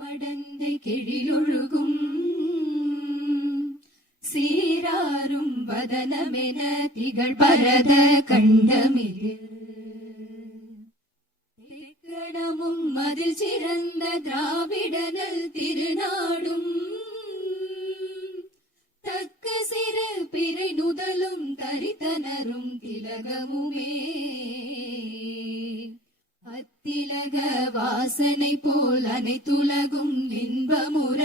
மடந்தை கெழிலொழுகும் சீராரும் வதனமென திகழ் பரத கண்டமிகு தேக்கணமும் அதில் சிறந்த திராவிடனல் திருநாடும் தக்க சிறு பிறை நுதலும் தரித்தனரும் திலகமுமே அத்திலக வாசனை போல் அனைத்துலகும் இன்பமுற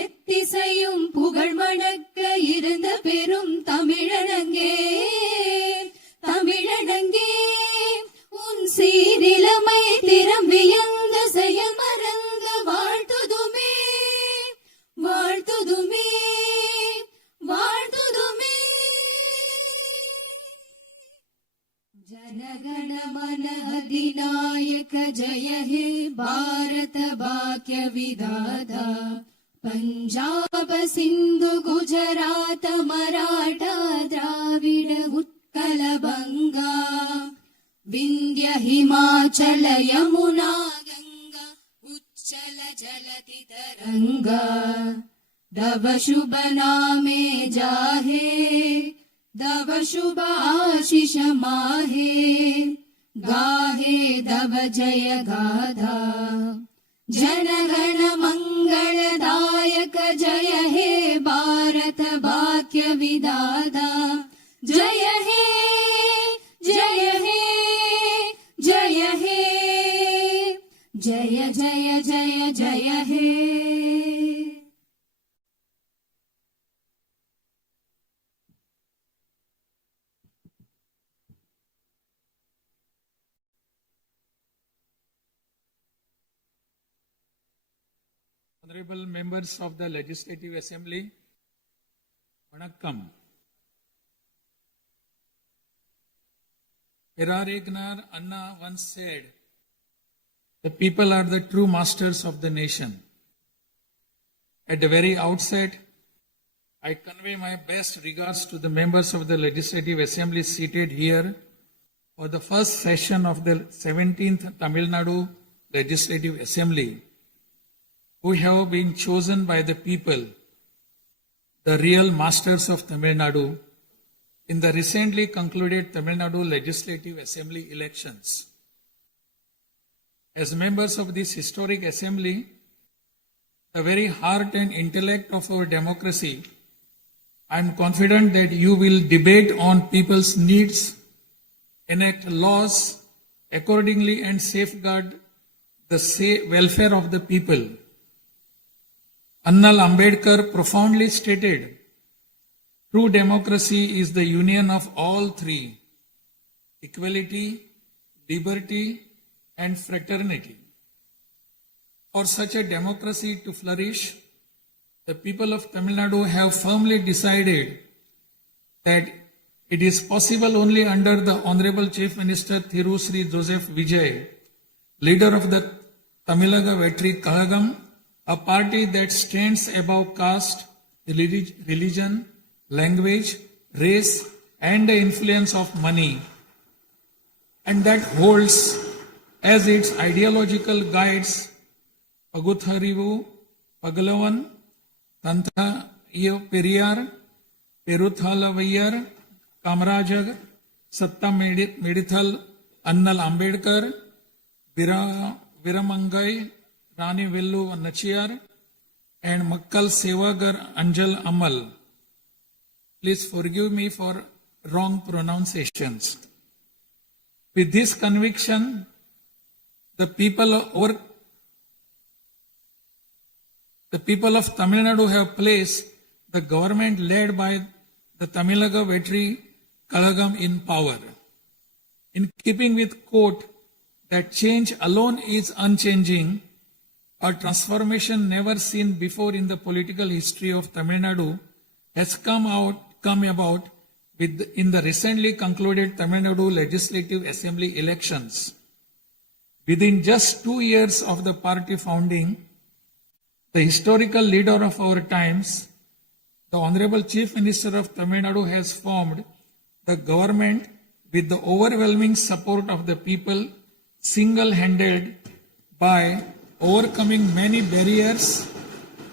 எத்திசையும் புகழ் மணக்க இருந்த பெரும் தமிழனங்கே தமிழனங்கே உன் சீரிலமை திறம் வியந்த செயல் மறந்து வாழ்த்துதுமே வாழ்த்துதுமே வாழ்த்துதுமே. जनगण मन अधिनायक जय हे भारत भाग्य विधाता पंजाब सिंधु गुजरात मराठा द्राविड उत्कल बंगा विंध्य हिमाचल यमुना गंगा उच्चल जलति तरंगा तव शुभ नामे जाहे दव शुभ आशीष माहे गाहे दव जय गाधा जनगण मंगलदायक जय हे भारत भाग्य विधाता जय हे जय हे जय हे जय जय जय जय हे. Honorable members of the Legislative Assembly, Vanakkam. Perarignar Anna once said, the people are the true masters of the nation. At the very outset, I convey my best regards to the members of the Legislative Assembly seated here for the first session of the 17th Tamilnadu Legislative Assembly, who have been chosen by the people, the real masters of Tamil Nadu, in the recently concluded Tamil Nadu Legislative Assembly elections. As members of this historic assembly, the very heart and intellect of our democracy, I am confident that you will debate on people's needs, enact laws accordingly, and safeguard the welfare of the people. Annamalai Ambedkar profoundly stated, true democracy is the union of all three: equality, liberty, and fraternity. For such a democracy to flourish, the people of Tamil Nadu have firmly decided that it is possible only under the Honorable Chief Minister Thiru Sri Joseph Vijay, leader of the Tamilnaga Vetri Kalagam, a party that stands above caste, religion, language, race, and the influence of money, and that holds as its ideological guides Pagutharivu, Pagalavan, Tantha Iyo Periyar, Peruthalavayar, Kamrajag, Satta Medithal, Annamalai Ambedkar, Viramangai, Rani Vellu Nachiyar, and Makkal Sevagar Anjal Amal. Please forgive me for wrong pronunciations. With this conviction, the people of Tamil Nadu have placed the government led by the Tamilnaga Vetri Kalagam in power. In keeping with quote that change alone is unchanging, a transformation never seen before in the political history of Tamil Nadu has come about in the recently concluded Tamil Nadu Legislative Assembly elections. Within just 2 years of the party founding, the historical leader of our times, the Honorable Chief Minister of Tamil Nadu, has formed the government with the overwhelming support of the people, single-handed by overcoming many barriers,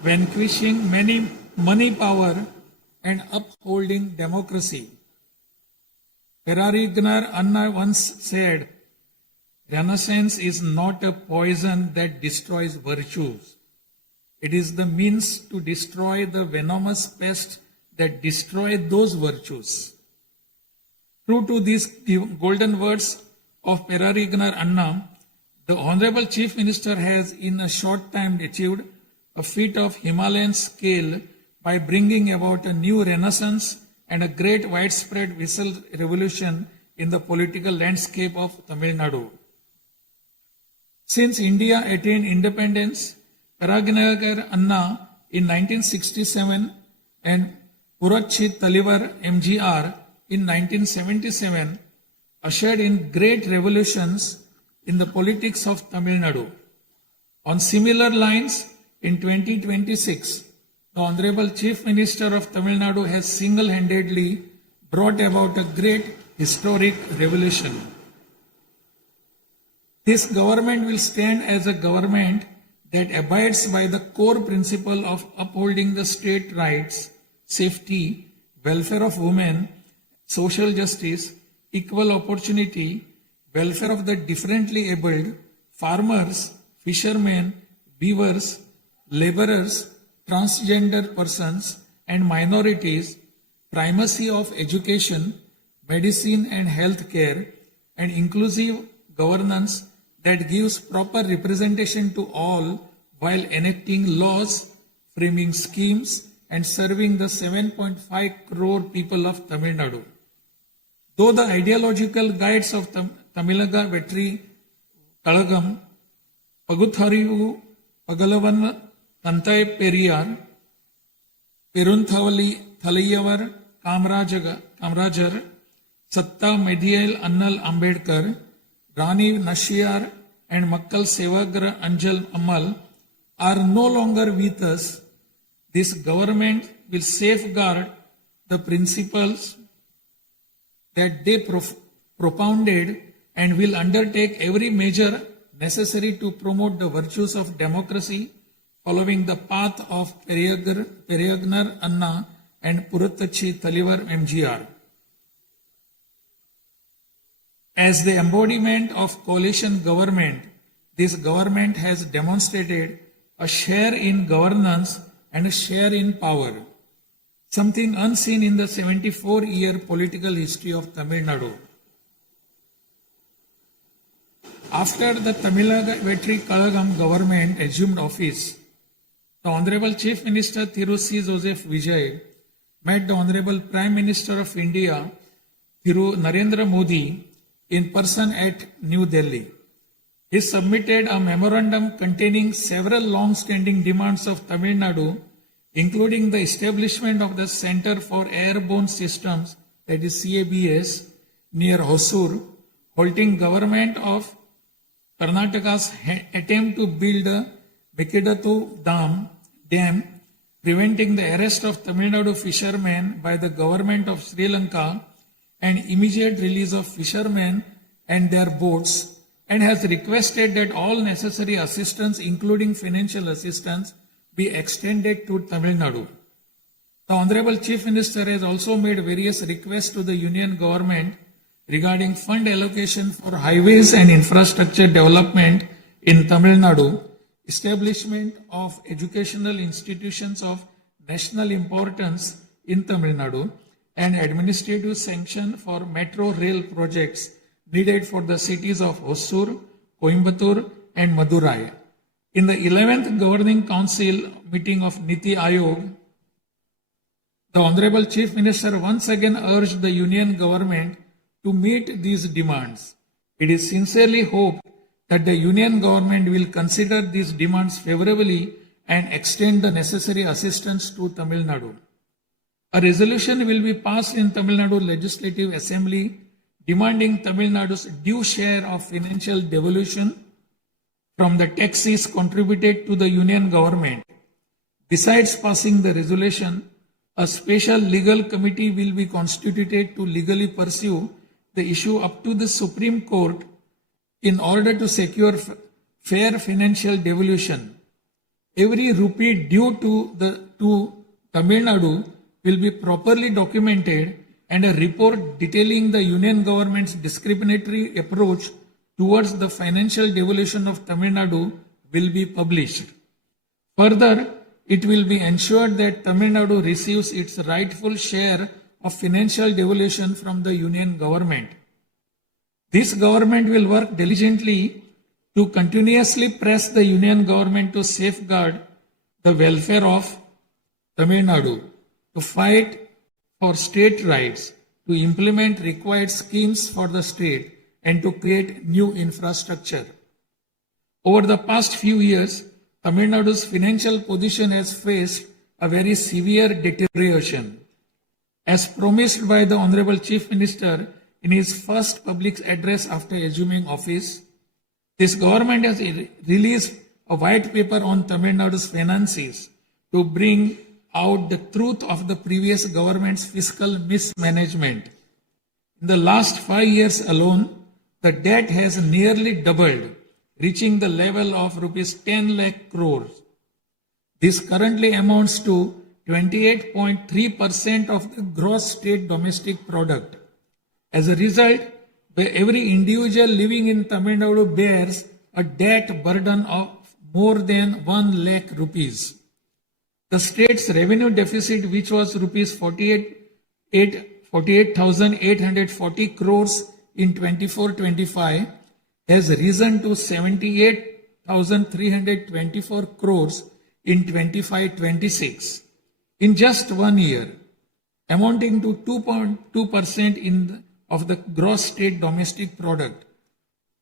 vanquishing many money power, and upholding democracy. Perarignar Anna once said, Renaissance is not a poison that destroys virtues. It is the means to destroy the venomous pest that destroy those virtues. True to these golden words of Perarignar Anna, the Honorable Chief Minister has in a short time achieved a feat of Himalayan scale by bringing about a new renaissance and a great widespread visual revolution in the political landscape of Tamil Nadu. Since India attained independence, Perarignar Anna in 1967 and Puratchi Talivar MGR in 1977 ushered in great revolutions in the politics of Tamil Nadu. On similar lines, in 2026, the Honorable Chief Minister of Tamil Nadu has single-handedly brought about a great historic revolution. This government will stand as a government that abides by the core principle of upholding the state rights, safety, welfare of women, social justice, equal opportunity, welfare of the differently abled, farmers, fishermen, weavers, laborers, transgender persons and minorities, primacy of education, medicine and health care, and inclusive governance that gives proper representation to all while enacting laws, framing schemes, and serving the 7.5 crore people of Tamil Nadu. Though the ideological guides of Tamilaga Vetri Kalagam, Pagutharivu, Pagalavan, Tantai Periyar, Perunthavali Thalayavar, Kamrajar, Satta Medial Annal Ambedkar, Rani Nashiyar, and Makkal Sevagra Anjal Amal are no longer with us. This government will safeguard the principles that they propounded and will undertake every measure necessary to promote the virtues of democracy following the path of Perarignar Anna and Puratchi Talivar MGR. As the embodiment of coalition government, this government has demonstrated a share in governance and a share in power, something unseen in the 74-year political history of Tamil Nadu. After the Tamilnadu Vetri Kalagam government assumed office, the Honorable Chief Minister Thiru C. Joseph Vijay met the Honorable Prime Minister of India, Thiru Narendra Modi, in person at New Delhi. He submitted a memorandum containing several long-standing demands of Tamil Nadu, including the establishment of the Center for Airborne Systems, that is CABS, near Hosur, halting government of Karnataka's attempt to build a Mekidatu Dam, preventing the arrest of Tamil Nadu fishermen by the government of Sri Lanka and immediate release of fishermen and their boats, and has requested that all necessary assistance, including financial assistance, be extended to Tamil Nadu. The Honorable Chief Minister has also made various requests to the Union Government regarding fund allocation for highways and infrastructure development in Tamil Nadu, establishment of educational institutions of national importance in Tamil Nadu, and administrative sanction for metro rail projects needed for the cities of Hosur, Coimbatore, and Madurai. In the 11th Governing Council meeting of Niti Aayog, the Honorable Chief Minister once again urged the Union Government to meet these demands. It is sincerely hoped that the Union Government will consider these demands favorably and extend the necessary assistance to Tamil Nadu. A resolution will be passed in Tamil Nadu Legislative Assembly demanding Tamil Nadu's due share of financial devolution from the taxes contributed to the Union Government. Besides passing the resolution, a special legal committee will be constituted to legally pursue the issue up to the Supreme Court in order to secure fair financial devolution. Every rupee due to Tamil Nadu will be properly documented, and a report detailing the union government's discriminatory approach towards the financial devolution of Tamil Nadu will be published. Further, it will be ensured that Tamil Nadu receives its rightful share of financial devolution from the union government. This government will work diligently to continuously press the union government to safeguard the welfare of Tamil Nadu, to fight for state rights, to implement required schemes for the state, and to create new infrastructure. Over the past few years, Tamil Nadu's financial position has faced a very severe deterioration. As promised by the Honorable Chief Minister in his first public address after assuming office, this government has released a white paper on Tamil Nadu's finances to bring out the truth of the previous government's fiscal mismanagement. In the last 5 years alone, the debt has nearly doubled, reaching the level of rupees 10 lakh crores. This currently amounts to 28.3% of the gross state domestic product. As a result, every individual living in Tamil Nadu bears a debt burden of more than 1 lakh rupees. The state's revenue deficit, which was rupees 48,840 crores in 24-25, has risen to 78,324 crores in 25-26 in just 1 year, amounting to 2.2% of the gross state domestic product.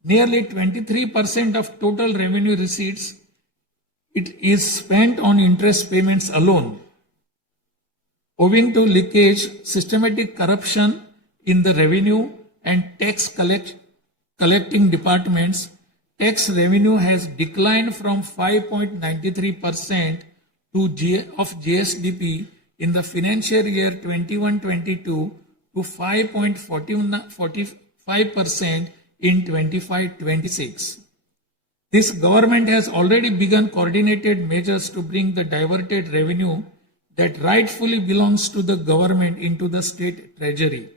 Nearly 23% of total revenue receipts it is spent on interest payments alone. Owing to leakage, systematic corruption in the revenue and tax collecting departments, tax revenue has declined from 5.93% of GSDP in the financial year 21-22 to 5.45% in 25-26. This government has already begun coordinated measures to bring the diverted revenue that rightfully belongs to the government into the state treasury.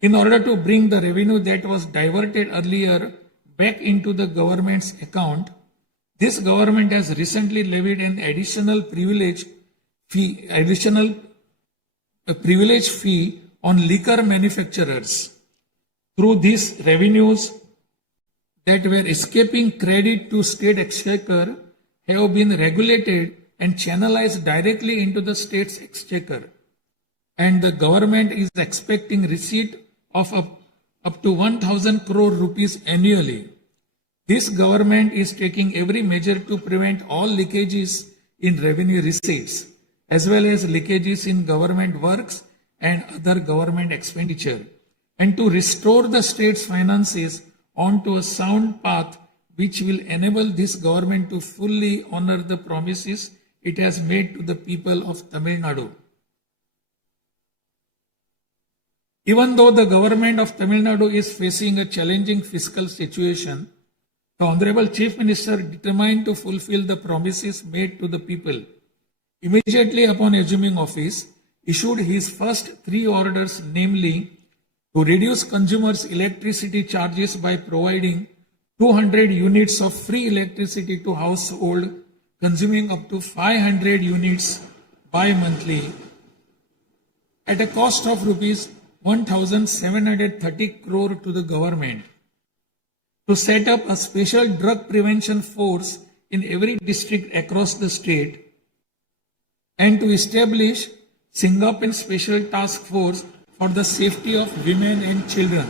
In order to bring the revenue that was diverted earlier back into the government's account, this government has recently levied an additional privilege fee on liquor manufacturers. Through these revenues that were escaping credit to state exchequer have been regulated and channelized directly into the state's exchequer, and the government is expecting receipt of up to 1,000 crore rupees annually. This government is taking every measure to prevent all leakages in revenue receipts, as well as leakages in government works and other government expenditure, and to restore the state's finances onto a sound path which will enable this government to fully honor the promises it has made to the people of Tamil Nadu. Even though the government of Tamil Nadu is facing a challenging fiscal situation, the Honorable Chief Minister, determined to fulfill the promises made to the people, immediately upon assuming office, issued his first 3 orders, namely, to reduce consumers' electricity charges by providing 200 units of free electricity to household consuming up to 500 units bi-monthly at a cost of rupees 1,730 crore to the government, to set up a special drug prevention force in every district across the state, and to establish Singaporean Special Task Force for the safety of women and children.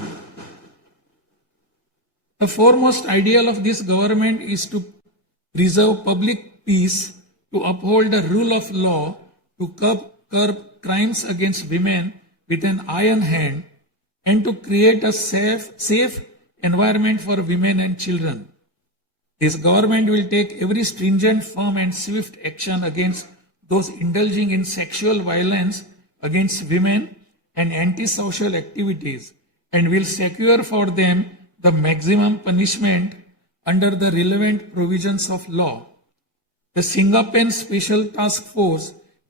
The foremost ideal of this government is to preserve public peace, to uphold the rule of law, to curb crimes against women with an iron hand, and to create a safe environment for women and children. This government will take every stringent, firm and swift action against those indulging in sexual violence against women and antisocial activities, and will secure for them the maximum punishment under the relevant provisions of law. The Singapen Special Task Force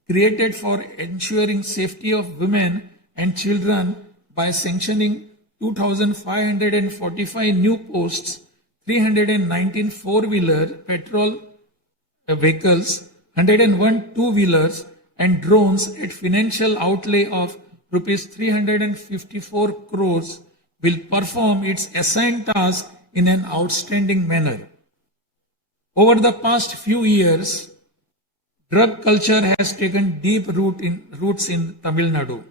created for ensuring safety of women and children by sanctioning 2,545 new posts, 319 four-wheeler petrol vehicles, 101 two-wheelers and drones at financial outlay of rupees 354 crores will perform its assigned task in an outstanding manner. Over the past few years, drug culture has taken deep roots in Tamil Nadu.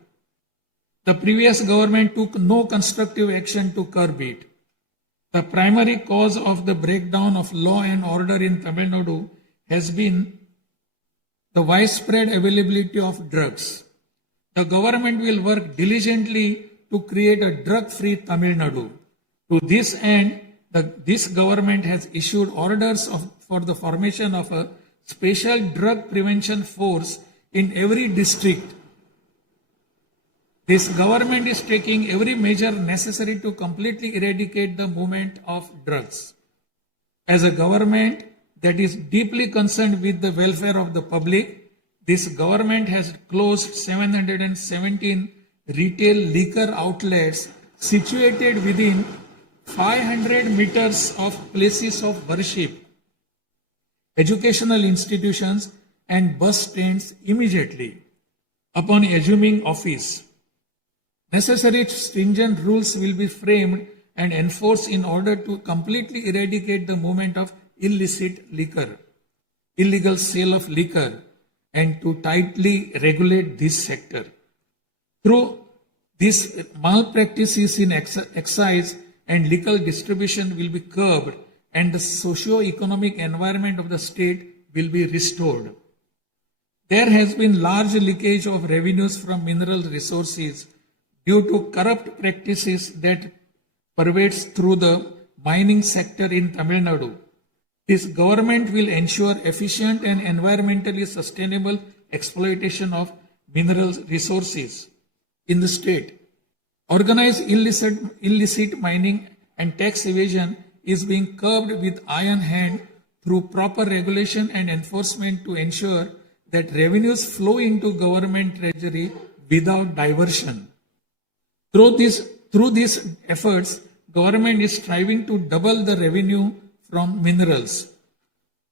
The previous government took no constructive action to curb it. The primary cause of the breakdown of law and order in Tamil Nadu has been the widespread availability of drugs. The government will work diligently to create a drug-free Tamil Nadu. To this end, this government has issued orders for the formation of a special drug prevention force in every district. This government is taking every measure necessary to completely eradicate the movement of drugs. As a government that is deeply concerned with the welfare of the public, this government has closed 717 retail liquor outlets situated within 500 meters of places of worship, educational institutions and bus stands immediately upon assuming office. Necessary stringent rules will be framed and enforced in order to completely eradicate the movement of illicit liquor, illegal sale of liquor, and to tightly regulate this sector. Through these malpractices in excise and liquor distribution will be curbed and the socio-economic environment of the state will be restored. There has been large leakage of revenues from mineral resources due to corrupt practices that pervades through the mining sector in Tamil Nadu. This government will ensure efficient and environmentally sustainable exploitation of mineral resources in the state. Organized illicit mining and tax evasion is being curbed with iron hand through proper regulation and enforcement to ensure that revenues flow into government treasury without diversion. Through these efforts, government is striving to double the revenue from minerals.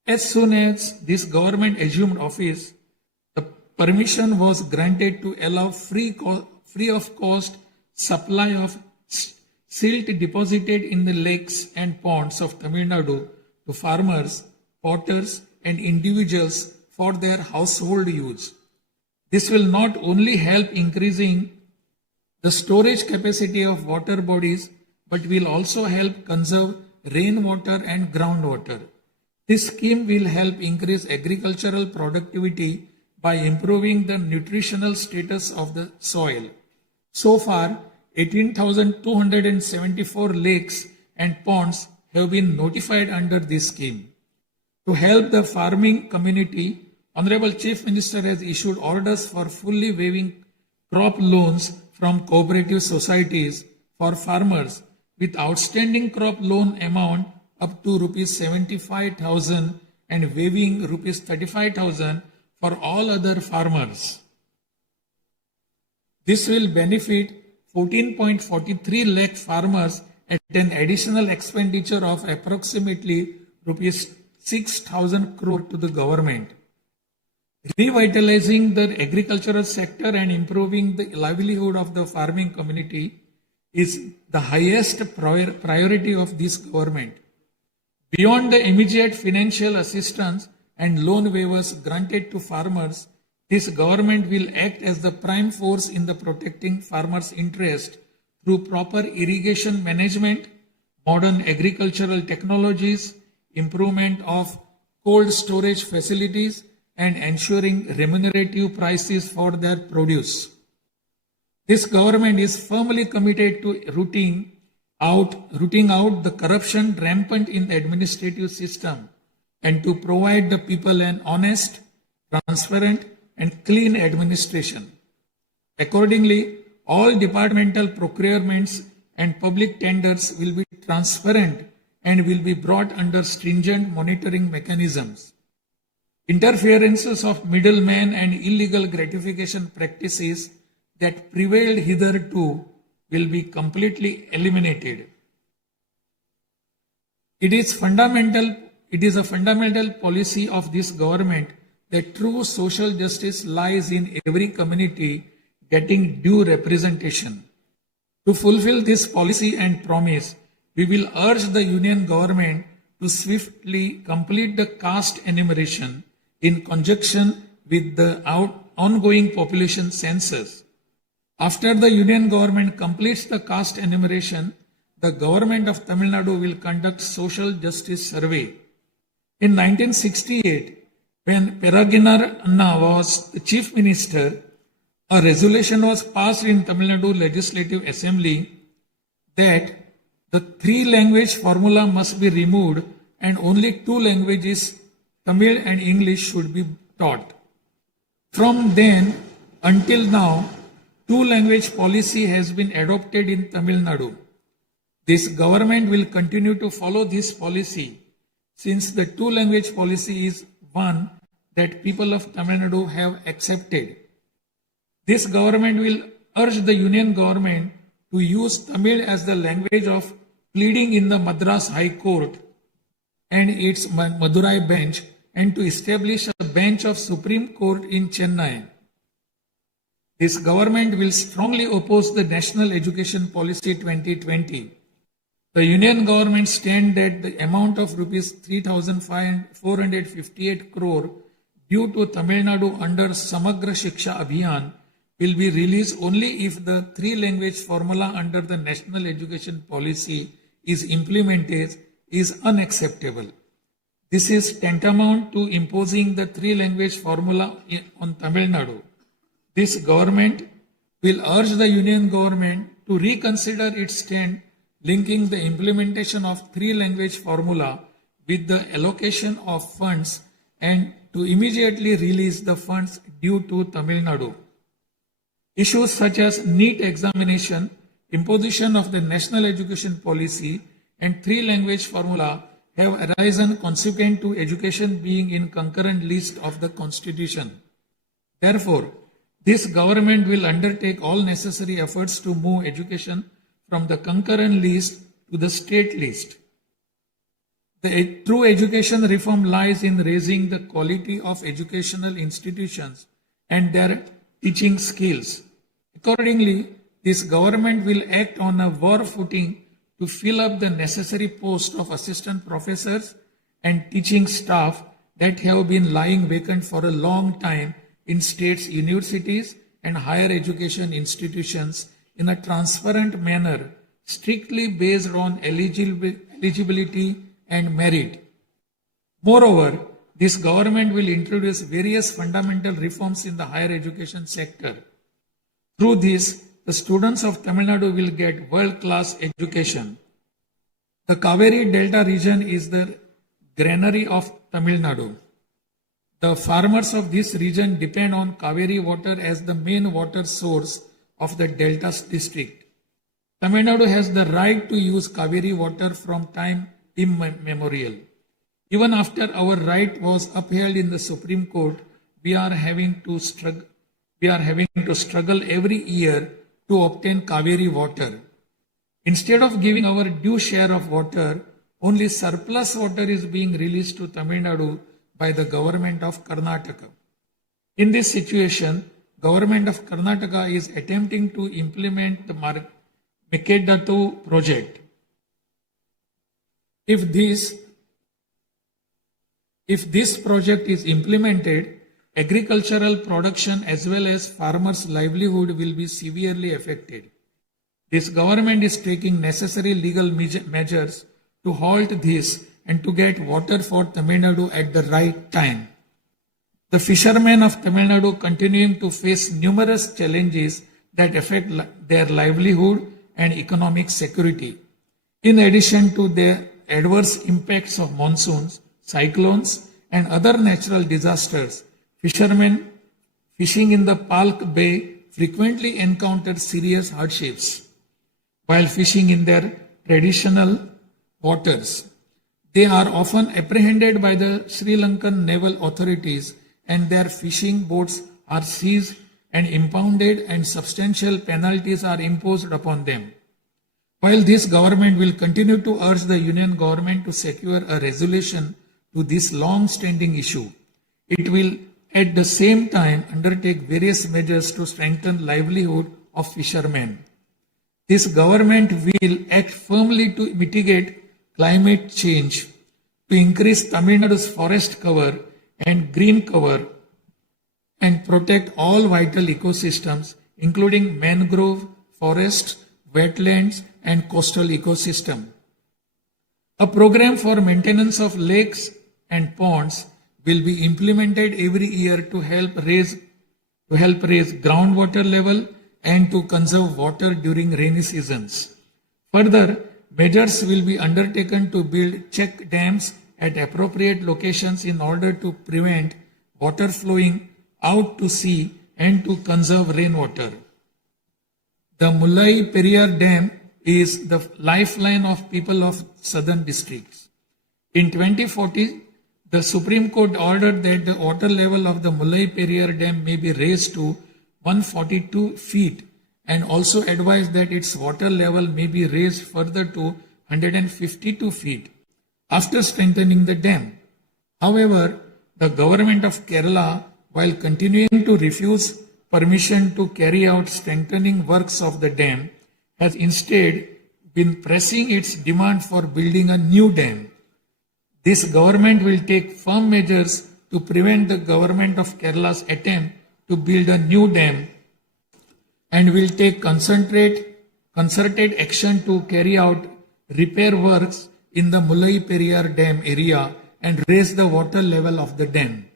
As soon as this government assumed office, the permission was granted to allow free of cost supply of silt deposited in the lakes and ponds of Tamil Nadu to farmers, potters and individuals for their household use. This will not only help increasing the storage capacity of water bodies, but will also help conserve rainwater and groundwater. This scheme will help increase agricultural productivity by improving the nutritional status of the soil. So far, 18,274 lakes and ponds have been notified under this scheme. To help the farming community, Honorable Chief Minister has issued orders for fully waiving crop loans from cooperative societies for farmers with outstanding crop loan amount up to rupees 75,000 and waiving rupees 35,000 for all other farmers. This will benefit 14.43 lakh farmers at an additional expenditure of approximately rupees 6,000 crore to the government. Revitalizing the agricultural sector and improving the livelihood of the farming community is the highest priority of this government. Beyond the immediate financial assistance and loan waivers granted to farmers, this government will act as the prime force in the protecting farmers' interest through proper irrigation management, modern agricultural technologies, improvement of cold storage facilities, and ensuring remunerative prices for their produce. This government is firmly committed to rooting out the corruption rampant in the administrative system and to provide the people an honest, transparent, and clean administration. Accordingly, all departmental procurements and public tenders will be transparent and will be brought under stringent monitoring mechanisms. Interferences of middlemen and illegal gratification practices that prevailed hitherto will be completely eliminated. It is a fundamental policy of this government that true social justice lies in every community getting due representation. To fulfill this policy and promise, we will urge the Union government to swiftly complete the caste enumeration in conjunction with the ongoing population census. After the Union government completes the caste enumeration, the government of Tamil Nadu will conduct social justice survey. In 1968, when Peregriner Anna was the chief minister, a resolution was passed in Tamil Nadu Legislative Assembly that the three-language formula must be removed and only two languages, Tamil and English, should be taught. From then until now, two-language policy has been adopted in Tamil Nadu. This government will continue to follow this policy since the two-language policy is one that people of Tamil Nadu have accepted. This government will urge the Union government to use Tamil as the language of pleading in the Madras High Court and its Madurai bench, and to establish a bench of Supreme Court in Chennai. This government will strongly oppose the National Education Policy 2020. The Union government stand that the amount of rupees 3,458 crore due to Tamil Nadu under Samagra Shiksha Abhiyan will be released only if the three-language formula under the National Education Policy is implemented is unacceptable. This is tantamount to imposing the three-language formula on Tamil Nadu. This government will urge the Union government to reconsider its stand linking the implementation of three-language formula with the allocation of funds and to immediately release the funds due to Tamil Nadu. Issues such as NEET examination, imposition of the National Education Policy, and three-language formula have arisen consequent to education being in concurrent list of the Constitution. Therefore, this government will undertake all necessary efforts to move education from the concurrent list to the state list. The true education reform lies in raising the quality of educational institutions and their teaching skills. Accordingly, this government will act on a war footing to fill up the necessary post of assistant professors and teaching staff that have been lying vacant for a long time in states' universities and higher education institutions in a transparent manner, strictly based on eligibility and merit. Moreover, this government will introduce various fundamental reforms in the higher education sector. Through this, the students of Tamil Nadu will get world-class education. The Kaveri Delta region is the granary of Tamil Nadu. The farmers of this region depend on Kaveri water as the main water source of the Delta district. Tamil Nadu has the right to use Kaveri water from time immemorial. Even after our right was upheld in the Supreme Court, we are having to struggle every year to obtain Kaveri water. Instead of giving our due share of water, only surplus water is being released to Tamil Nadu by the government of Karnataka. In this situation, government of Karnataka is attempting to implement the Mekedatu project. If this project is implemented, agricultural production as well as farmers' livelihood will be severely affected. This government is taking necessary legal measures to halt this and to get water for Tamil Nadu at the right time. The fishermen of Tamil Nadu continuing to face numerous challenges that affect their livelihood and economic security. In addition to the adverse impacts of monsoons, cyclones, and other natural disasters, fishermen fishing in the Palk Bay frequently encounter serious hardships while fishing in their traditional waters. They are often apprehended by the Sri Lankan naval authorities and their fishing boats are seized and impounded and substantial penalties are imposed upon them. While this government will continue to urge the union government to secure a resolution to this long-standing issue, it will at the same time undertake various measures to strengthen livelihood of fishermen. This government will act firmly to mitigate climate change, to increase Tamil Nadu's forest cover and green cover, and protect all vital ecosystems, including mangrove, forests, wetlands, and coastal ecosystem. A program for maintenance of lakes and ponds will be implemented every year to help raise groundwater level and to conserve water during rainy seasons. Further, measures will be undertaken to build check dams at appropriate locations in order to prevent water flowing out to sea and to conserve rainwater. The Mullai Periyar Dam is the lifeline of people of southern districts. In 2040, the Supreme Court ordered that the water level of the Mullai Periyar Dam may be raised to 142 feet and also advised that its water level may be raised further to 152 feet after strengthening the dam. However, the government of Kerala, while continuing to refuse permission to carry out strengthening works of the dam, has instead been pressing its demand for building a new dam. This government will take firm measures to prevent the government of Kerala's attempt to build a new dam and will take concerted action to carry out repair works in the Mullai Periyar Dam area and raise the water level of the dam.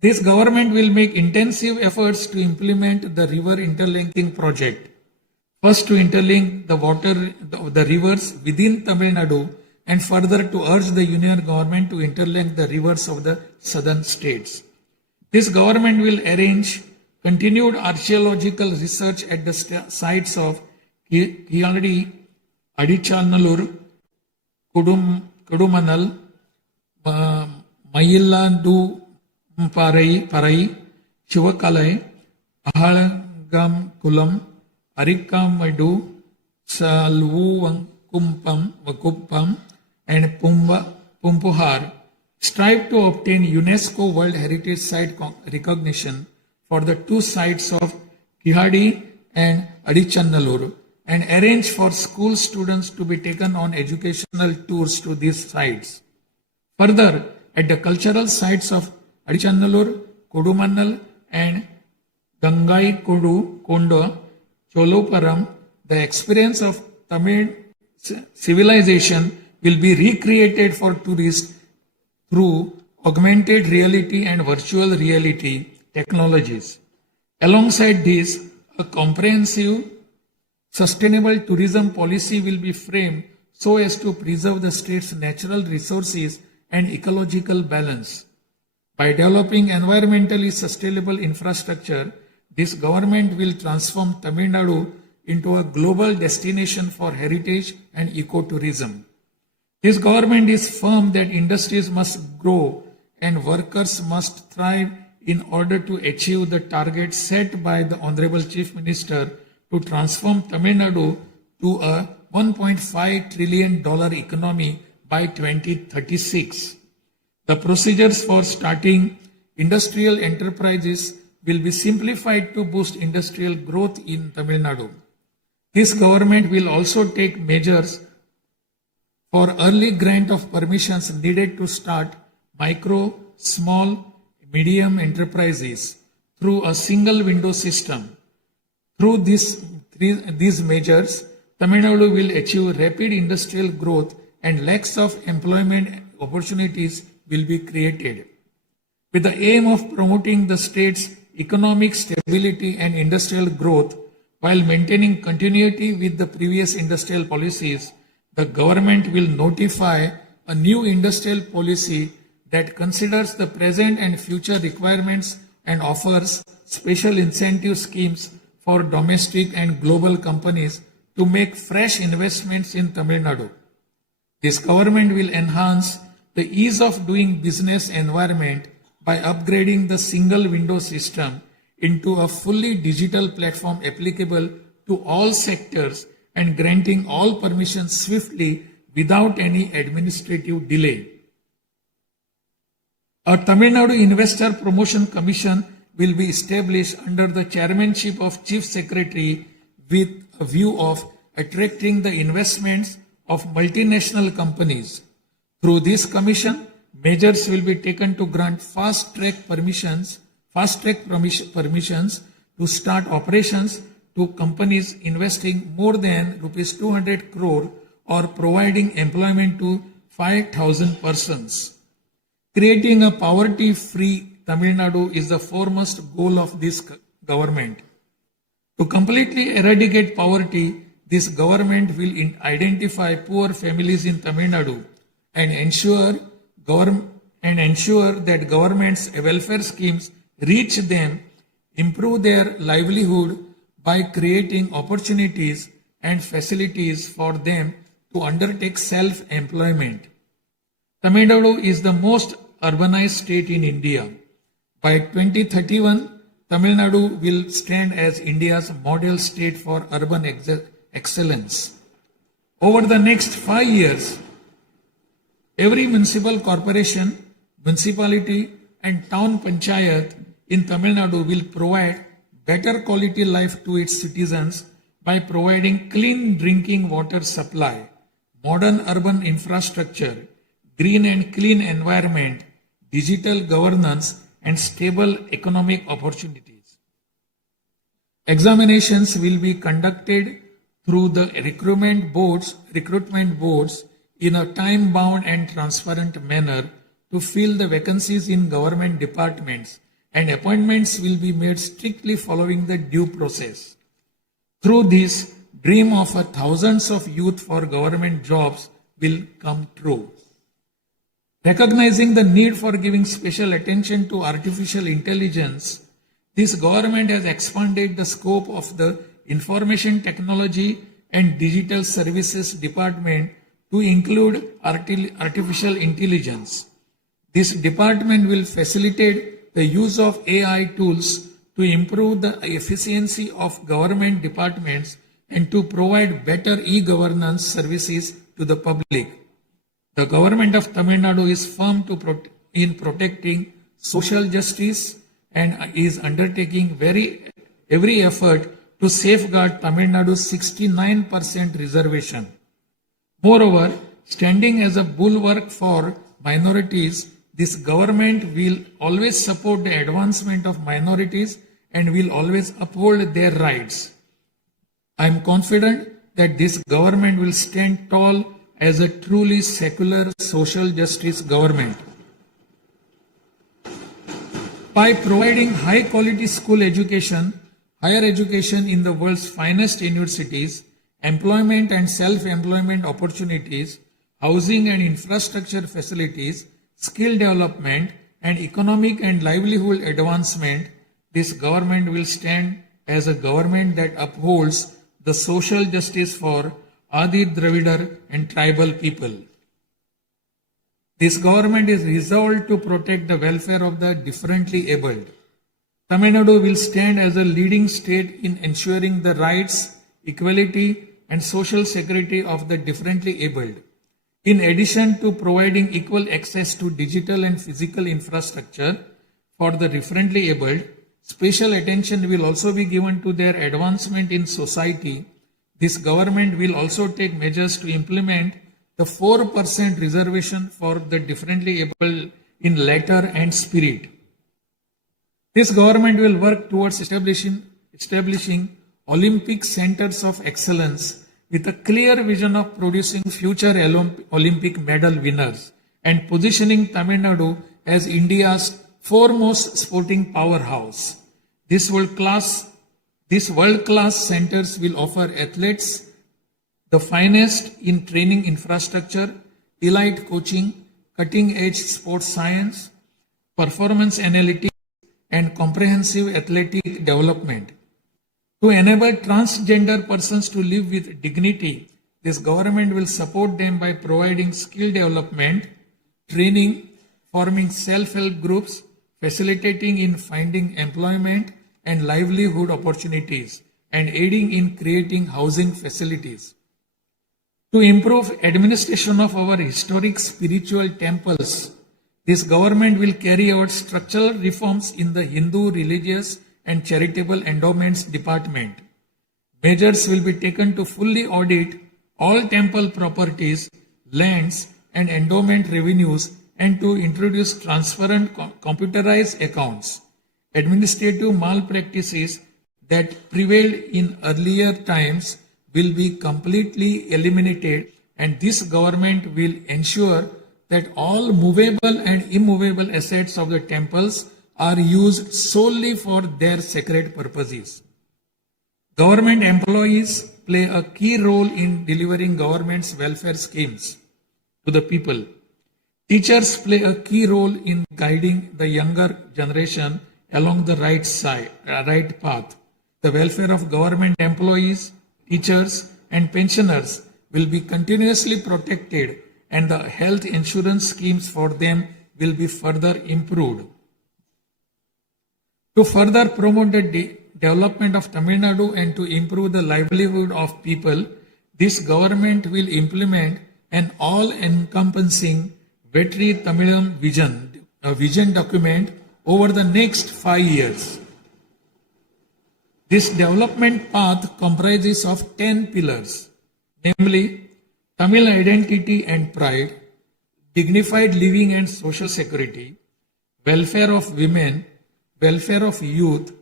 This government will make intensive efforts to implement the river interlinking project. First, to interlink the rivers within Tamil Nadu, and further to urge the union government to interlink the rivers of the southern states. This government will arrange continued archaeological research at the sites of Kiyadi, Adichanallur, Kudumanal, Mayillandu Parai, Chivakalai, Ahalagam Kulam, Arikkamadu, Salvukuppam, and Pumpuhar strive to obtain UNESCO World Heritage Site recognition for the two sites of Kihadi and Adichanallur and arrange for school students to be taken on educational tours to these sites. Further, at the cultural sites of Adichanallur, Kodumannal and Gangai Kondo, Choluparam, the experience of Tamil civilization will be recreated for tourists through augmented reality and virtual reality technologies. Alongside this, a comprehensive, sustainable tourism policy will be framed so as to preserve the state's natural resources and ecological balance. By developing environmentally sustainable infrastructure, this government will transform Tamil Nadu into a global destination for heritage and ecotourism. This government is firm that industries must grow and workers must thrive in order to achieve the target set by the Honorable Chief Minister to transform Tamil Nadu to a $1.5 trillion economy by 2036. The procedures for starting industrial enterprises will be simplified to boost industrial growth in Tamil Nadu. This government will also take measures for early grant of permissions needed to start micro, small, medium enterprises through a single window system. Through these measures, Tamil Nadu will achieve rapid industrial growth and lakhs of employment opportunities will be created. With the aim of promoting the state's economic stability and industrial growth while maintaining continuity with the previous industrial policies, the government will notify a new industrial policy that considers the present and future requirements and offers special incentive schemes for domestic and global companies to make fresh investments in Tamil Nadu. This government will enhance the ease of doing business environment by upgrading the single window system into a fully digital platform applicable to all sectors and granting all permissions swiftly without any administrative delay. A Tamil Nadu Investor Promotion Commission will be established under the chairmanship of Chief Secretary with a view of attracting the investments of multinational companies. Through this commission, measures will be taken to grant fast-track permissions to start operations to companies investing more than rupees 200 crore or providing employment to 5,000 persons. Creating a poverty-free Tamil Nadu is the foremost goal of this government. To completely eradicate poverty, this government will identify poor families in Tamil Nadu and ensure that government's welfare schemes reach them, improve their livelihood by creating opportunities and facilities for them to undertake self-employment. Tamil Nadu is the most urbanized state in India. By 2031, Tamil Nadu will stand as India's model state for urban excellence. Over the next 5 years, every municipal corporation, municipality and town panchayat in Tamil Nadu will provide better quality life to its citizens by providing clean drinking water supply, modern urban infrastructure, green and clean environment, digital governance, and stable economic opportunities. Examinations will be conducted through the recruitment boards in a time-bound and transparent manner to fill the vacancies in government departments, and appointments will be made strictly following the due process. Through this, dream of thousands of youth for government jobs will come true. Recognizing the need for giving special attention to artificial intelligence, this government has expanded the scope of the Information Technology and Digital Services Department to include artificial intelligence. This department will facilitate the use of AI tools to improve the efficiency of government departments and to provide better e-governance services to the public. The government of Tamil Nadu is firm in protecting social justice and is undertaking every effort to safeguard Tamil Nadu's 69% reservation. Moreover, standing as a bulwark for minorities, this government will always support the advancement of minorities and will always uphold their rights. I am confident that this government will stand tall as a truly secular social justice government. By providing high quality school education, higher education in the world's finest universities, employment and self-employment opportunities, housing and infrastructure facilities, skill development, and economic and livelihood advancement, this government will stand as a government that upholds the social justice for Adi Dravidar and tribal people. This government is resolved to protect the welfare of the differently abled. Tamil Nadu will stand as a leading state in ensuring the rights, equality, and social security of the differently abled. In addition to providing equal access to digital and physical infrastructure for the differently abled, special attention will also be given to their advancement in society. This government will also take measures to implement the 4% reservation for the differently able in letter and spirit. This government will work towards establishing Olympic centers of excellence with a clear vision of producing future Olympic medal winners and positioning Tamil Nadu as India's foremost sporting powerhouse. These world-class centers will offer athletes the finest in training infrastructure, elite coaching, cutting-edge sports science, performance analytics, and comprehensive athletic development. To enable transgender persons to live with dignity this government will support them by providing skill development, training, forming self-help groups, facilitating in finding employment and livelihood opportunities, and aiding in creating housing facilities. To improve administration of our historic spiritual temples, this government will carry out structural reforms in the Hindu religious and charitable endowments department. Measures will be taken to fully audit all temple properties, lands, and endowment revenues and to introduce transparent computerized accounts. Administrative malpractices that prevailed in earlier times will be completely eliminated, and this government will ensure that all movable and immovable assets of the temples are used solely for their sacred purposes. Government employees play a key role in delivering government's welfare schemes to the people. Teachers play a key role in guiding the younger generation along the right path. The welfare of government employees, teachers, and pensioners will be continuously protected, and the health insurance schemes for them will be further improved. To further promote the development of Tamil Nadu and to improve the livelihood of people, this government will implement an all-encompassing Vetri Tamilam vision, a vision document over the next 5 years. This development path comprises of 10 pillars, namely Tamil identity and pride, dignified living and social security, welfare of women, welfare of youth,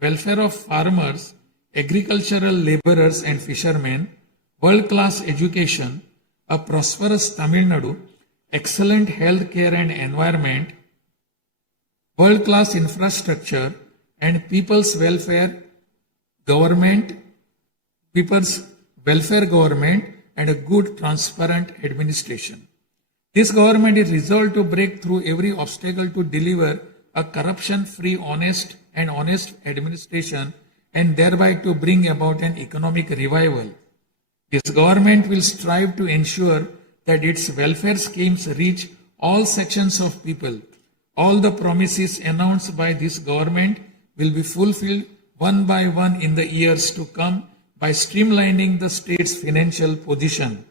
welfare of farmers, agricultural laborers and fishermen, world-class education, a prosperous Tamil Nadu, excellent health care and environment, world-class infrastructure, and people's welfare government, and a good transparent administration. This government is resolved to break through every obstacle to deliver a corruption-free, honest administration and thereby to bring about an economic revival. This government will strive to ensure that its welfare schemes reach all sections of people. All the promises announced by this government will be fulfilled one by one in the years to come by streamlining the state's financial position.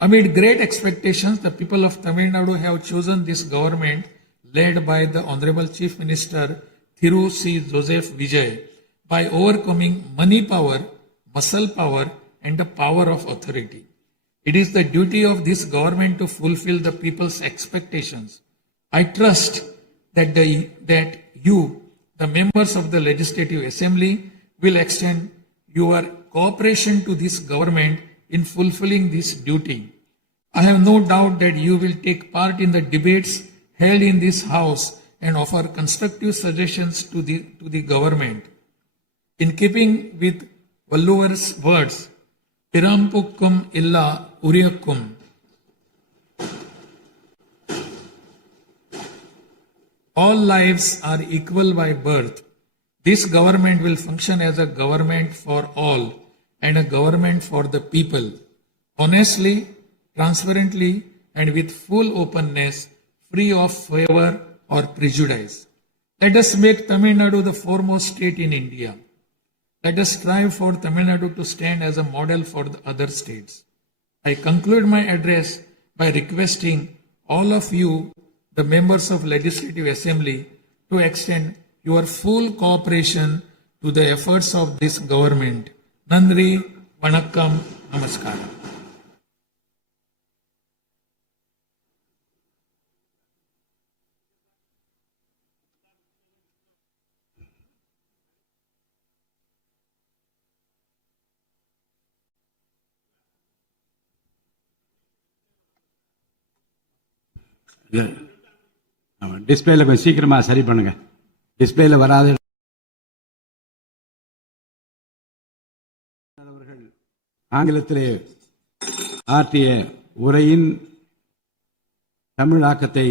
Amid great expectations, the people of Tamil Nadu have chosen this government led by the Honorable Chief Minister Thiru C. Joseph Vijay by overcoming money power, muscle power, and the power of authority. It is the duty of this government to fulfill the people's expectations. I trust that you, the members of the Legislative Assembly, will extend your cooperation to this government in fulfilling this duty. I have no doubt that you will take part in the debates held in this House and offer constructive suggestions to the government. In keeping with Valluvar's words, Pirampukkum illa Uriyakkum. All lives are equal by birth. This government will function as a government for all and a government for the people. Honestly, transparently, and with full openness, free of favor or prejudice. Let us make Tamil Nadu the foremost state in India. Let us strive for Tamil Nadu to stand as a model for the other states. I conclude my address by requesting all of you, the members of Legislative Assembly, to extend your full cooperation to the efforts of this government. Nandri, Vanakkam, Namaskaram. டிஸ்பிளேல கொஞ்சம் சீக்கிரமா சரி பண்ணுங்க. டிஸ்பிளேல வராது. அவர்கள் ஆங்கிலத்திலே ஆற்றிய உரையின் தமிழாக்கத்தை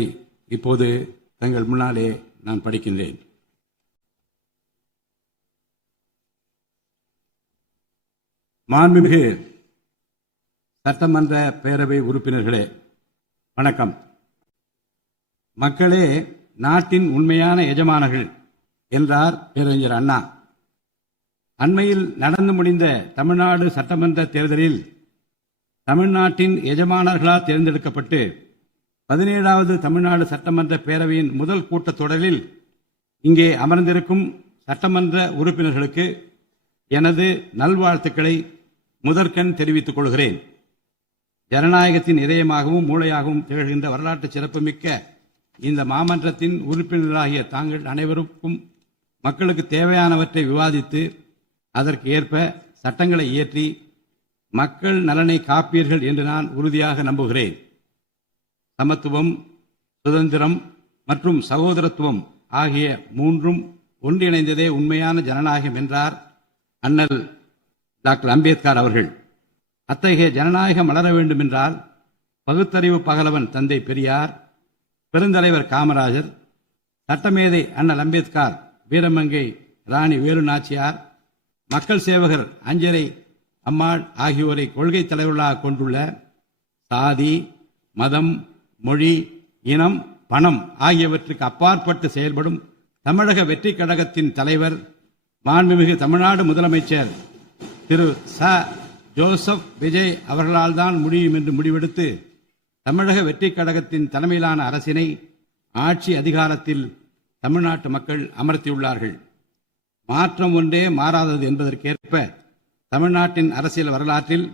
இப்போது தங்கள் முன்னாலே நான் படிக்கின்றேன். மாண்புமிகு சட்டமன்ற பேரவை உறுப்பினர்களே, வணக்கம். மக்களே நாட்டின் உண்மையான எஜமானர்கள் என்றார் பேரறிஞர் அண்ணா. அண்மையில் நடந்து முடிந்த தமிழ்நாடு சட்டமன்ற தேர்தலில் தமிழ்நாட்டின் எஜமானர்களால் தேர்ந்தெடுக்கப்பட்டு 17வது தமிழ்நாடு சட்டமன்ற பேரவையின் முதல் கூட்டத்தொடரில் இங்கே அமர்ந்திருக்கும் சட்டமன்ற உறுப்பினர்களுக்கு எனது நல்வாழ்த்துக்களை முதற்கண் தெரிவித்துக் கொள்கிறேன். ஜனநாயகத்தின் இதயமாகவும் மூளையாகவும் திகழ்கின்ற வரலாற்று சிறப்புமிக்க இந்த மாமன்றத்தின் உறுப்பினர்களாகிய தாங்கள் அனைவருக்கும் மக்களுக்கு தேவையானவற்றை விவாதித்து அதற்கு ஏற்ப சட்டங்களை இயற்றி மக்கள் நலனை காப்பீர்கள் என்று நான் உறுதியாக நம்புகிறேன். சமத்துவம், சுதந்திரம் மற்றும் சகோதரத்துவம் ஆகிய மூன்றும் ஒன்றிணைந்ததே உண்மையான ஜனநாயகம் என்றார் அண்ணல் டாக்டர் அம்பேத்கர் அவர்கள். அத்தகைய ஜனநாயகம் வளர வேண்டும் என்றால் பகுத்தறிவு பகலவன் தந்தை பெரியார், பெருந்தலைவர் காமராஜர், சட்டமேதை அண்ணல் அம்பேத்கர், வீரமங்கை ராணி வேலு நாச்சியார், மக்கள் சேவகர் அஞ்சரை அம்மாள் ஆகியோரை கொள்கை தலைவர்களாக கொண்டுள்ள சாதி, மதம், மொழி, இனம், பணம் ஆகியவற்றுக்கு அப்பாற்பட்டு செயல்படும் தமிழக வெற்றி கழகத்தின் தலைவர் மாண்புமிகு தமிழ்நாடு முதலமைச்சர் திரு ஜோசப் விஜய் அவர்களால் தான் முடியும் என்று முடிவெடுத்து தமிழக வெற்றி கழகத்தின் தலைமையிலான அரசினை ஆட்சி அதிகாரத்தில் தமிழ்நாட்டு மக்கள் அமர்த்தியுள்ளார்கள். மாற்றம் ஒன்றே மாறாதது என்பதற்கேற்ப தமிழ்நாட்டின் அரசியல் வரலாற்றில்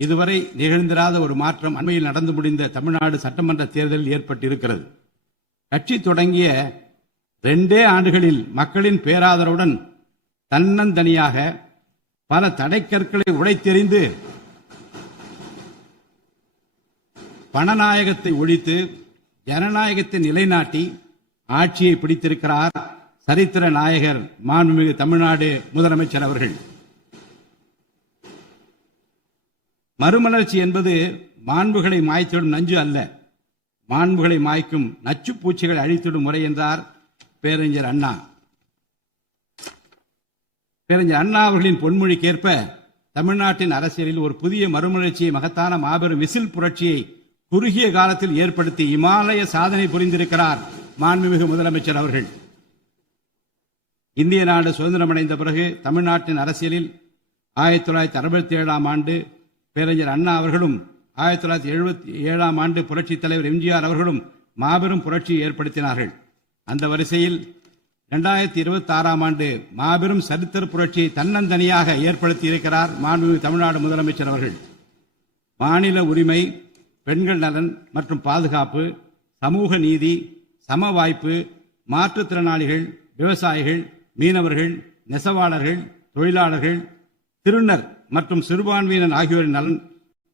இதுவரை நிகழ்ந்திராத ஒரு மாற்றம் அண்மையில் நடந்து முடிந்த தமிழ்நாடு சட்டமன்ற தேர்தலில் ஏற்பட்டிருக்கிறது. கட்சி தொடங்கிய 2 ஆண்டுகளில் மக்களின் பேராதரவுடன் தன்னந்தனியாக பல தடைக்கற்களை உடைத்தெறிந்து பணநாயகத்தை ஒழித்து ஜனநாயகத்தை நிலைநாட்டி ஆட்சியை பிடித்திருக்கிறார் சரித்திர நாயகர் மாண்புமிகு தமிழ்நாடு முதலமைச்சர் அவர்கள். மறுமலர்ச்சி என்பது மாண்புகளை மாய்த்திடும் நஞ்சு அல்ல, மாண்புகளை மாய்க்கும் நச்சு பூச்சிகளை அழித்திடும் முறை என்றார் பேரறிஞர் அண்ணா. பேரறிஞர் அண்ணா அவர்களின் பொன்மொழிக்கேற்ப தமிழ்நாட்டின் அரசியலில் ஒரு புதிய மறுமலர்ச்சியை, மகத்தான மாபெரும் விசில் புரட்சியை குறுகிய காலத்தில் ஏற்படுத்தி இமாலய சாதனை புரிந்திருக்கிறார் மாண்புமிகு முதலமைச்சர் அவர்கள். இந்திய நாடு சுதந்திரமடைந்த பிறகு தமிழ்நாட்டின் அரசியலில் 1967ஆம் ஆண்டு பேரறிஞர் அண்ணா அவர்களும் 1977ஆம் ஆண்டு புரட்சித் தலைவர் எம்ஜிஆர் அவர்களும் மாபெரும் புரட்சியை ஏற்படுத்தினார்கள். அந்த வரிசையில் 2026ஆம் ஆண்டு மாபெரும் சரித்திர புரட்சியை தன்னந்தனியாக ஏற்படுத்தி இருக்கிறார் மாண்புமிகு தமிழ்நாடு முதலமைச்சர் அவர்கள். மாநில உரிமை, பெண்கள் நலன் மற்றும் பாதுகாப்பு, சமூக நீதி, சம வாய்ப்பு, மாற்றுத்திறனாளிகள், விவசாயிகள், மீனவர்கள், நெசவாளர்கள், தொழிலாளர்கள், திருநர் மற்றும் சிறுபான்மையினர் ஆகியோரின் நலன்,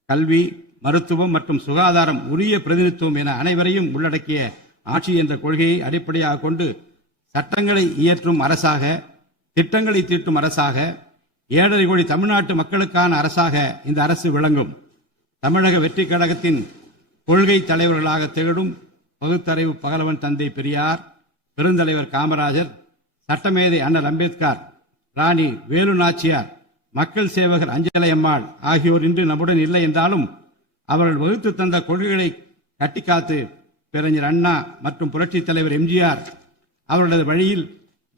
கல்வி, மருத்துவம் மற்றும் சுகாதாரம், உரிய பிரதிநிதித்துவம் என அனைவரையும் உள்ளடக்கிய ஆட்சி என்ற கொள்கையை அடிப்படையாக கொண்டு சட்டங்களை இயற்றும் அரசாக, திட்டங்களை தீட்டும் அரசாக, 7.5 கோடி தமிழ்நாட்டு மக்களுக்கான அரசாக இந்த அரசு விளங்கும். தமிழக வெற்றி கழகத்தின் கொள்கை தலைவர்களாக திகழும் பகுத்தறிவு பகலவன் தந்தை பெரியார், பெருந்தலைவர் காமராஜர், சட்டமேதை அண்ணல் அம்பேத்கர், ராணி வேலு நாச்சியார், மக்கள் சேவகர் அஞ்சலை அம்மாள் ஆகியோர் இன்று நம்முடன் இல்லை என்றாலும் அவர்கள் வகுத்து தந்த கொள்கைகளை கட்டிக்காத்து பேரறிஞர் அண்ணா மற்றும் புரட்சித் தலைவர் எம்ஜிஆர் அவர்களது வழியில்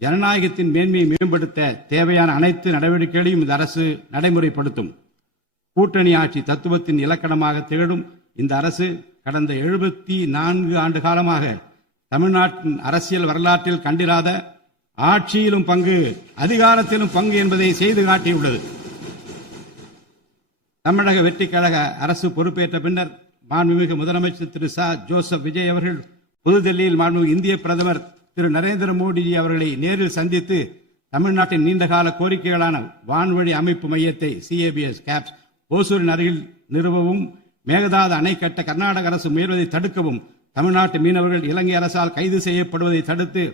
ஜனநாயகத்தின் மேன்மையை மேம்படுத்த தேவையான அனைத்து நடவடிக்கைகளையும் இந்த அரசு நடைமுறைப்படுத்தும். கூட்டணி ஆட்சி தத்துவத்தின் இலக்கணமாக திகழும் இந்த அரசு கடந்த 74 ஆண்டு காலமாக தமிழ்நாட்டின் அரசியல் வரலாற்றில் கண்டிராத ஆட்சியிலும் பங்கு, அதிகாரத்திலும் பங்கு என்பதை செய்து காட்டியுள்ளது. தமிழக வெற்றி கழக அரசு பொறுப்பேற்ற பின்னர் மாண்புமிகு முதலமைச்சர் திரு ஜோசப் விஜய் அவர்கள் புதுதில்லியில் மாண்புமிகு இந்திய பிரதமர் திரு நரேந்திர மோடிஜி அவர்களை நேரில் சந்தித்து தமிழ்நாட்டின் நீண்டகால கோரிக்கைகளான வான்வழி அமைப்பு மையத்தை CABS கேப்ஸ் ஓசூரின் அருகில் நிறுவவும், மேகதாது அணை கட்ட கர்நாடக அரசு முயல்வதை தடுக்கவும், தமிழ்நாட்டு மீனவர்கள் இலங்கை அரசால் கைது செய்யப்படுவதை தடுத்து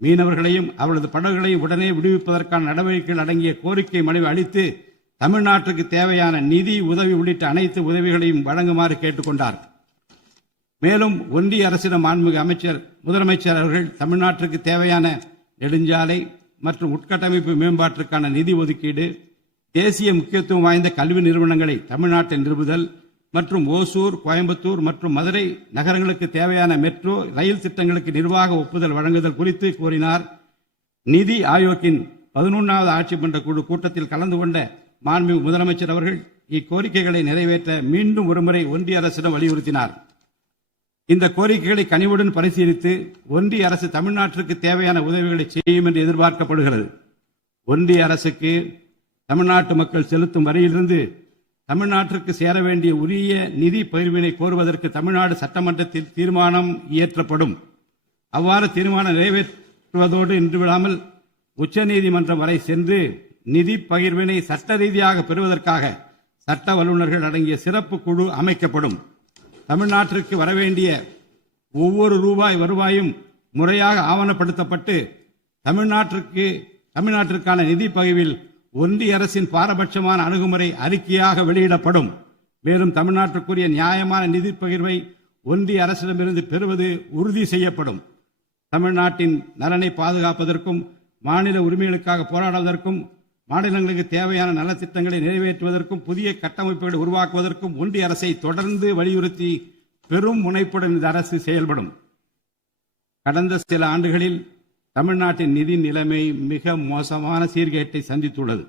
மீனவர்களையும் அவரது படகுகளையும் உடனே விடுவிப்பதற்கான நடவடிக்கைகள் அடங்கிய கோரிக்கை மனுவை அளித்து தமிழ்நாட்டுக்கு தேவையான நிதி உதவி உள்ளிட்ட அனைத்து உதவிகளையும் வழங்குமாறு கேட்டுக்கொண்டார். மேலும் ஒன்றிய அரசிடம் மாண்புமிகு முதலமைச்சர் அவர்கள் தமிழ்நாட்டிற்கு தேவையான நெடுஞ்சாலை மற்றும் உட்கட்டமைப்பு மேம்பாட்டிற்கான நிதி ஒதுக்கீடு, தேசிய முக்கியத்துவம் வாய்ந்த கல்வி நிறுவனங்களை தமிழ்நாட்டில் நிறுவுதல் மற்றும் ஓசூர், கோயம்புத்தூர் மற்றும் மதுரை நகரங்களுக்கு தேவையான மெட்ரோ ரயில் திட்டங்களுக்கு நிர்வாக ஒப்புதல் வழங்குதல் குறித்து கூறினார். நிதி ஆயோக்கின் 11வது ஆட்சி மன்ற குழு கூட்டத்தில் கலந்து கொண்ட மாண்புமிகு முதலமைச்சர் அவர்கள் இக்கோரிக்கைகளை நிறைவேற்ற மீண்டும் ஒருமுறை ஒன்றிய அரசிடம் வலியுறுத்தினார். இந்த கோரிக்கைகளை கனிவுடன் பரிசீலித்து ஒன்றிய அரசு தமிழ்நாட்டிற்கு தேவையான உதவிகளை செய்யும் என்று எதிர்பார்க்கப்படுகிறது. ஒன்றிய அரசுக்கு தமிழ்நாட்டு மக்கள் செலுத்தும் வரியிலிருந்து தமிழ்நாட்டிற்கு சேர வேண்டிய உரிய நிதி பகிர்வினை கோருவதற்கு தமிழ்நாடு சட்டமன்றத்தில் தீர்மானம் இயற்றப்படும். அவ்வாறு தீர்மானம் நிறைவேற்றுவதோடு இன்று விடாமல் உச்சநீதிமன்றம் வரை சென்று நிதி பகிர்வினை சட்ட ரீதியாக பெறுவதற்காக சட்ட வல்லுநர்கள் அடங்கிய சிறப்பு குழு அமைக்கப்படும். தமிழ்நாட்டிற்கு வரவேண்டிய ஒவ்வொரு ரூபாய் வருவாயும் முறையாக ஆவணப்படுத்தப்பட்டு தமிழ்நாட்டிற்கான நிதி பகிர்வில் ஒன்றிய அரசின் பாரபட்சமான அணுகுமுறை அறிக்கையாக வெளியிடப்படும். மேலும் தமிழ்நாட்டிற்குரிய நியாயமான நிதி பகிர்வை ஒன்றிய அரசிடமிருந்து பெறுவது உறுதி செய்யப்படும். தமிழ்நாட்டின் நலனை பாதுகாப்பதற்கும் மாநில உரிமைகளுக்காக போராடுவதற்கும் மாநிலங்களுக்கு தேவையான நலத்திட்டங்களை நிறைவேற்றுவதற்கும் புதிய கட்டமைப்புகளை உருவாக்குவதற்கும் ஒன்றிய அரசை தொடர்ந்து வலியுறுத்தி பெரும் முனைப்புடன் இந்த அரசு செயல்படும். கடந்த சில ஆண்டுகளில் தமிழ்நாட்டின் நிதி நிலைமை மிக மோசமான சீர்கேட்டை சந்தித்துள்ளது.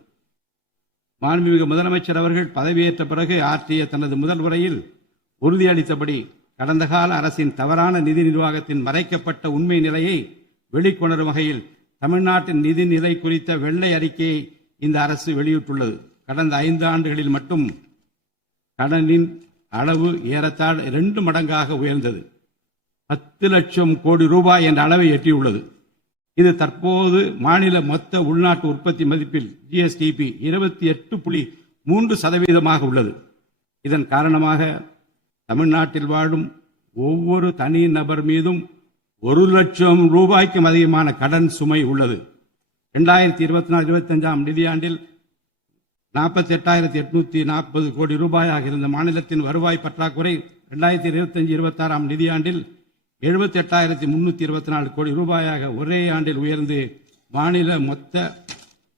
மாண்புமிகு முதலமைச்சர் அவர்கள் பதவியேற்ற பிறகு ஆற்றிய தனது முதல் உரையில் உறுதியளித்தபடி கடந்த கால அரசின் தவறான நிதி நிர்வாகத்தின் மறைக்கப்பட்ட உண்மை நிலையை வெளிக்கொணரும் வகையில் தமிழ்நாட்டின் நிதி நிலை குறித்த வெள்ளை அறிக்கையை இந்த அரசு வெளியிட்டுள்ளது. கடந்த 5 ஆண்டுகளில் மட்டும் கடனின் அளவு ஏறத்தாழ 2 மடங்காக உயர்ந்தது. 10 லட்சம் கோடி ரூபாய் என்ற அளவை எட்டியுள்ளது. இது தற்போது மாநில மொத்த உள்நாட்டு உற்பத்தி மதிப்பில் ஜிஎஸ்டிபி 28.3% உள்ளது. இதன் காரணமாக தமிழ்நாட்டில் வாழும் ஒவ்வொரு தனி நபர் மீதும் 1 லட்சம் ரூபாய்க்கும் அதிகமான கடன் சுமை உள்ளது. 2024-25 நிதியாண்டில் 48,840 கோடி ரூபாயாக இருந்த மாநிலத்தின் வருவாய் பற்றாக்குறை 2025-26 நிதியாண்டில் 78,324 கோடி ரூபாயாக ஒரே ஆண்டில் உயர்ந்து மாநில மொத்த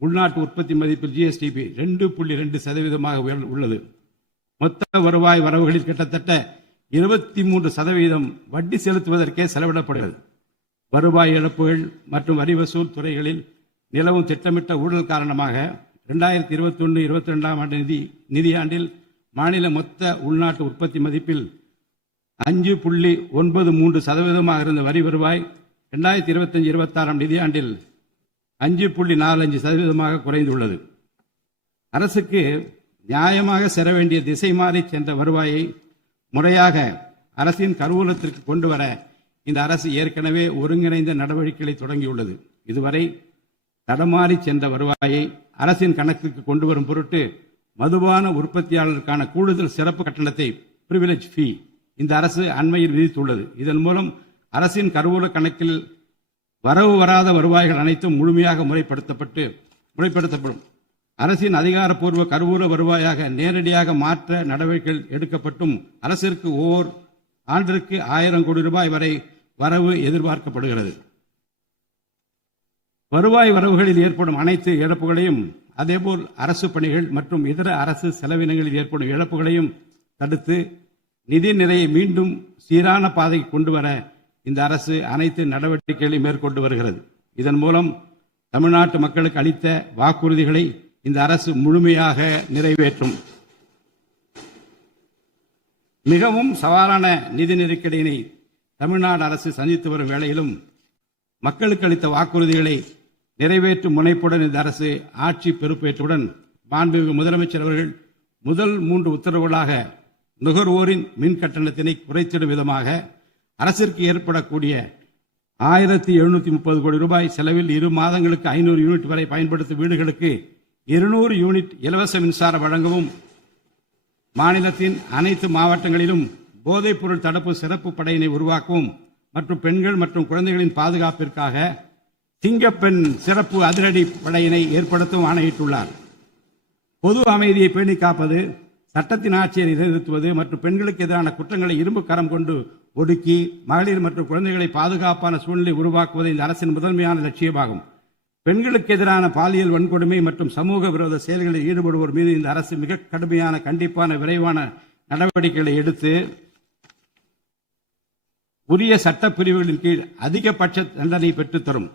உள்நாட்டு உற்பத்தி மதிப்பில் ஜிஎஸ்டிபி 2.2% உள்ளது. மொத்த வருவாய் வரவுகளில் கிட்டத்தட்ட 23% வட்டி செலுத்துவதற்கே செலவிடப்படுகிறது. வருவாய் இழப்புகள் மற்றும் வரி வசூல் துறைகளில் நிலவும் திட்டமிட்ட ஊழல் காரணமாக 2021-22 நிதியாண்டில் மாநில மொத்த உள்நாட்டு உற்பத்தி மதிப்பில் 5.93% இருந்த வரி வருவாய் 2025-26 நிதியாண்டில் 5.45% குறைந்துள்ளது. அரசுக்கு நியாயமாக செல்ல வேண்டிய திசை மாறி சென்ற வருவாயை முறையாக அரசின் கருவூலத்திற்கு கொண்டு வர இந்த அரசு ஏற்கனவே ஒருங்கிணைந்த நடவடிக்கைகளை தொடங்கியுள்ளது. இதுவரை தடமாறி சென்ற வருவாயை அரசின் கணக்கிற்கு கொண்டு வரும் பொருட்டு மதுபான உற்பத்தியாளருக்கான கூடுதல் சிறப்பு கட்டணத்தை பிரிவிலேஜ் ஃபீ இந்த அரசு அண்மையில் விதித்துள்ளது. இதன் மூலம் அரசின் கருவூல கணக்கில் வரவு வராத வருவாய்கள் அனைத்தும் முழுமையாக முறைப்படுத்தப்படும். அரசின் அதிகாரப்பூர்வ கருவூல வருவாயாக நேரடியாக மாற்ற நடவடிக்கைகள் எடுக்கப்பட்டும் அரசிற்கு ஓர் ஆண்டிற்கு 1000 கோடி ரூபாய் வரை வரவு எதிர்பார்க்கப்படுகிறது. வருவாய் வரவுகளில் ஏற்படும் அனைத்து இழப்புகளையும் அதேபோல் அரசு பணிகள் மற்றும் இதர அரசு செலவினங்களில் ஏற்படும் இழப்புகளையும் தடுத்து நிதி நிலையை மீண்டும் சீரான பாதைக்கு கொண்டு வர இந்த அரசு அனைத்து நடவடிக்கைகளையும் மேற்கொண்டு வருகிறது. இதன் மூலம் தமிழ்நாட்டு மக்களுக்கு அளித்த வாக்குறுதிகளை இந்த அரசு முழுமையாக நிறைவேற்றும். மிகவும் சவாலான நிதி நெருக்கடியினை தமிழ்நாடு அரசு சந்தித்து வரும் வேளையிலும் மக்களுக்கு அளித்த வாக்குறுதிகளை நிறைவேற்றும் முனைப்புடன் இந்த அரசு ஆட்சி பொறுப்பேற்றவுடன் மாண்புமிகு முதலமைச்சர் அவர்கள் முதல் 3 உத்தரவுகளாக நுகர்வோரின் மின் கட்டணத்தினை குறைத்திடும் விதமாக அரசிற்கு ஏற்படக்கூடிய 1730 கோடி ரூபாய் செலவில் 2 மாதங்களுக்கு 500 யூனிட் வரை பயன்படுத்தும் வீடுகளுக்கு 200 யூனிட் இலவச மின்சாரம் வழங்கவும், மாநிலத்தின் அனைத்து மாவட்டங்களிலும் போதைப் பொருள் தடுப்பு சிறப்பு படையினை உருவாக்கவும் மற்றும் பெண்கள் மற்றும் குழந்தைகளின் பாதுகாப்பிற்காக சிங்கப்பெண் சிறப்பு அதிரடி படையினை ஏற்படுத்தவும் ஆணையிட்டுள்ளார். பொது அமைதியை பேணி காப்பது, சட்டத்தின் ஆட்சியை நிலைநிறுத்துவது மற்றும் பெண்களுக்கு எதிரான குற்றங்களை இரும்பு கரம் கொண்டு ஒடுக்கி மகளிர் மற்றும் குழந்தைகளை பாதுகாப்பான சூழ்நிலை உருவாக்குவது இந்த அரசின் முதன்மையான லட்சியமாகும். பெண்களுக்கு எதிரான பாலியல் வன்கொடுமை மற்றும் சமூக விரோத செயல்களில் ஈடுபடுவோர் மீது இந்த அரசு மிக கடுமையான கண்டிப்பான விரைவான நடவடிக்கைகளை எடுத்து உரிய சட்ட பிரிவுகளின் கீழ் அதிகபட்ச தண்டனை பெற்றுத்தரும்.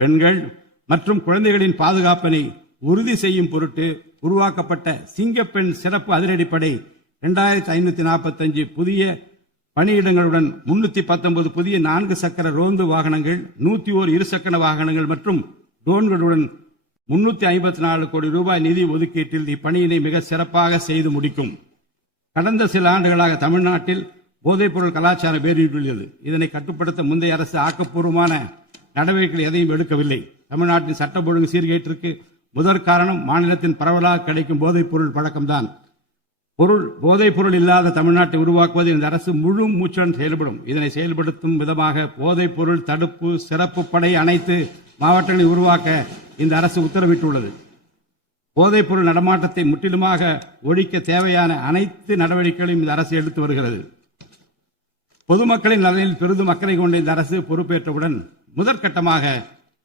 பெண்கள் மற்றும் குழந்தைகளின் பாதுகாப்பினை உறுதி செய்யும் பொருட்டு உருவாக்கப்பட்ட சிங்கப்பெண் சிறப்பு அதிரடிப்படை 2545 புதிய பணியிடங்களுடன் 319 புதிய 4 சக்கர ரோந்து வாகனங்கள், 101 இருசக்கர வாகனங்கள் மற்றும் ட்ரோன்களுடன் 354 கோடி ரூபாய் நிதி ஒதுக்கீட்டில் இப்பணியினை மிக சிறப்பாக செய்து முடிக்கும். கடந்த சில ஆண்டுகளாக தமிழ்நாட்டில் போதைப்பொருள் கலாச்சாரம் வேரூன்றியுள்ளது. இதனை கட்டுப்படுத்த முந்தைய அரசு ஆக்கப்பூர்வமான நடவடிக்கைகள் எதையும் எடுக்கவில்லை. தமிழ்நாட்டின் சட்ட ஒழுங்கு சீர்கேட்டிற்கு முதற் காரணம் மாநிலத்தின் பரவலாக கிடைக்கும் போதைப்பொருள் பழக்கம்தான். போதைப்பொருள் இல்லாத தமிழ்நாட்டை உருவாக்குவது இந்த அரசு முழு மூச்சுடன் செயல்படும். இதனை செயல்படுத்தும் விதமாக போதைப்பொருள் தடுப்பு சிறப்பு படை அனைத்து மாவட்டங்களில் உருவாக்க இந்த அரசு உத்தரவிட்டுள்ளது. போதைப்பொருள் நடமாட்டத்தை முற்றிலுமாக ஒழிக்க தேவையான அனைத்து நடவடிக்கைகளையும் இந்த அரசு எடுத்து வருகிறது. பொதுமக்களின் நலனில் பெரிதும் அக்கறை கொண்ட இந்த அரசு பொறுப்பேற்றவுடன் முதற்கட்டமாக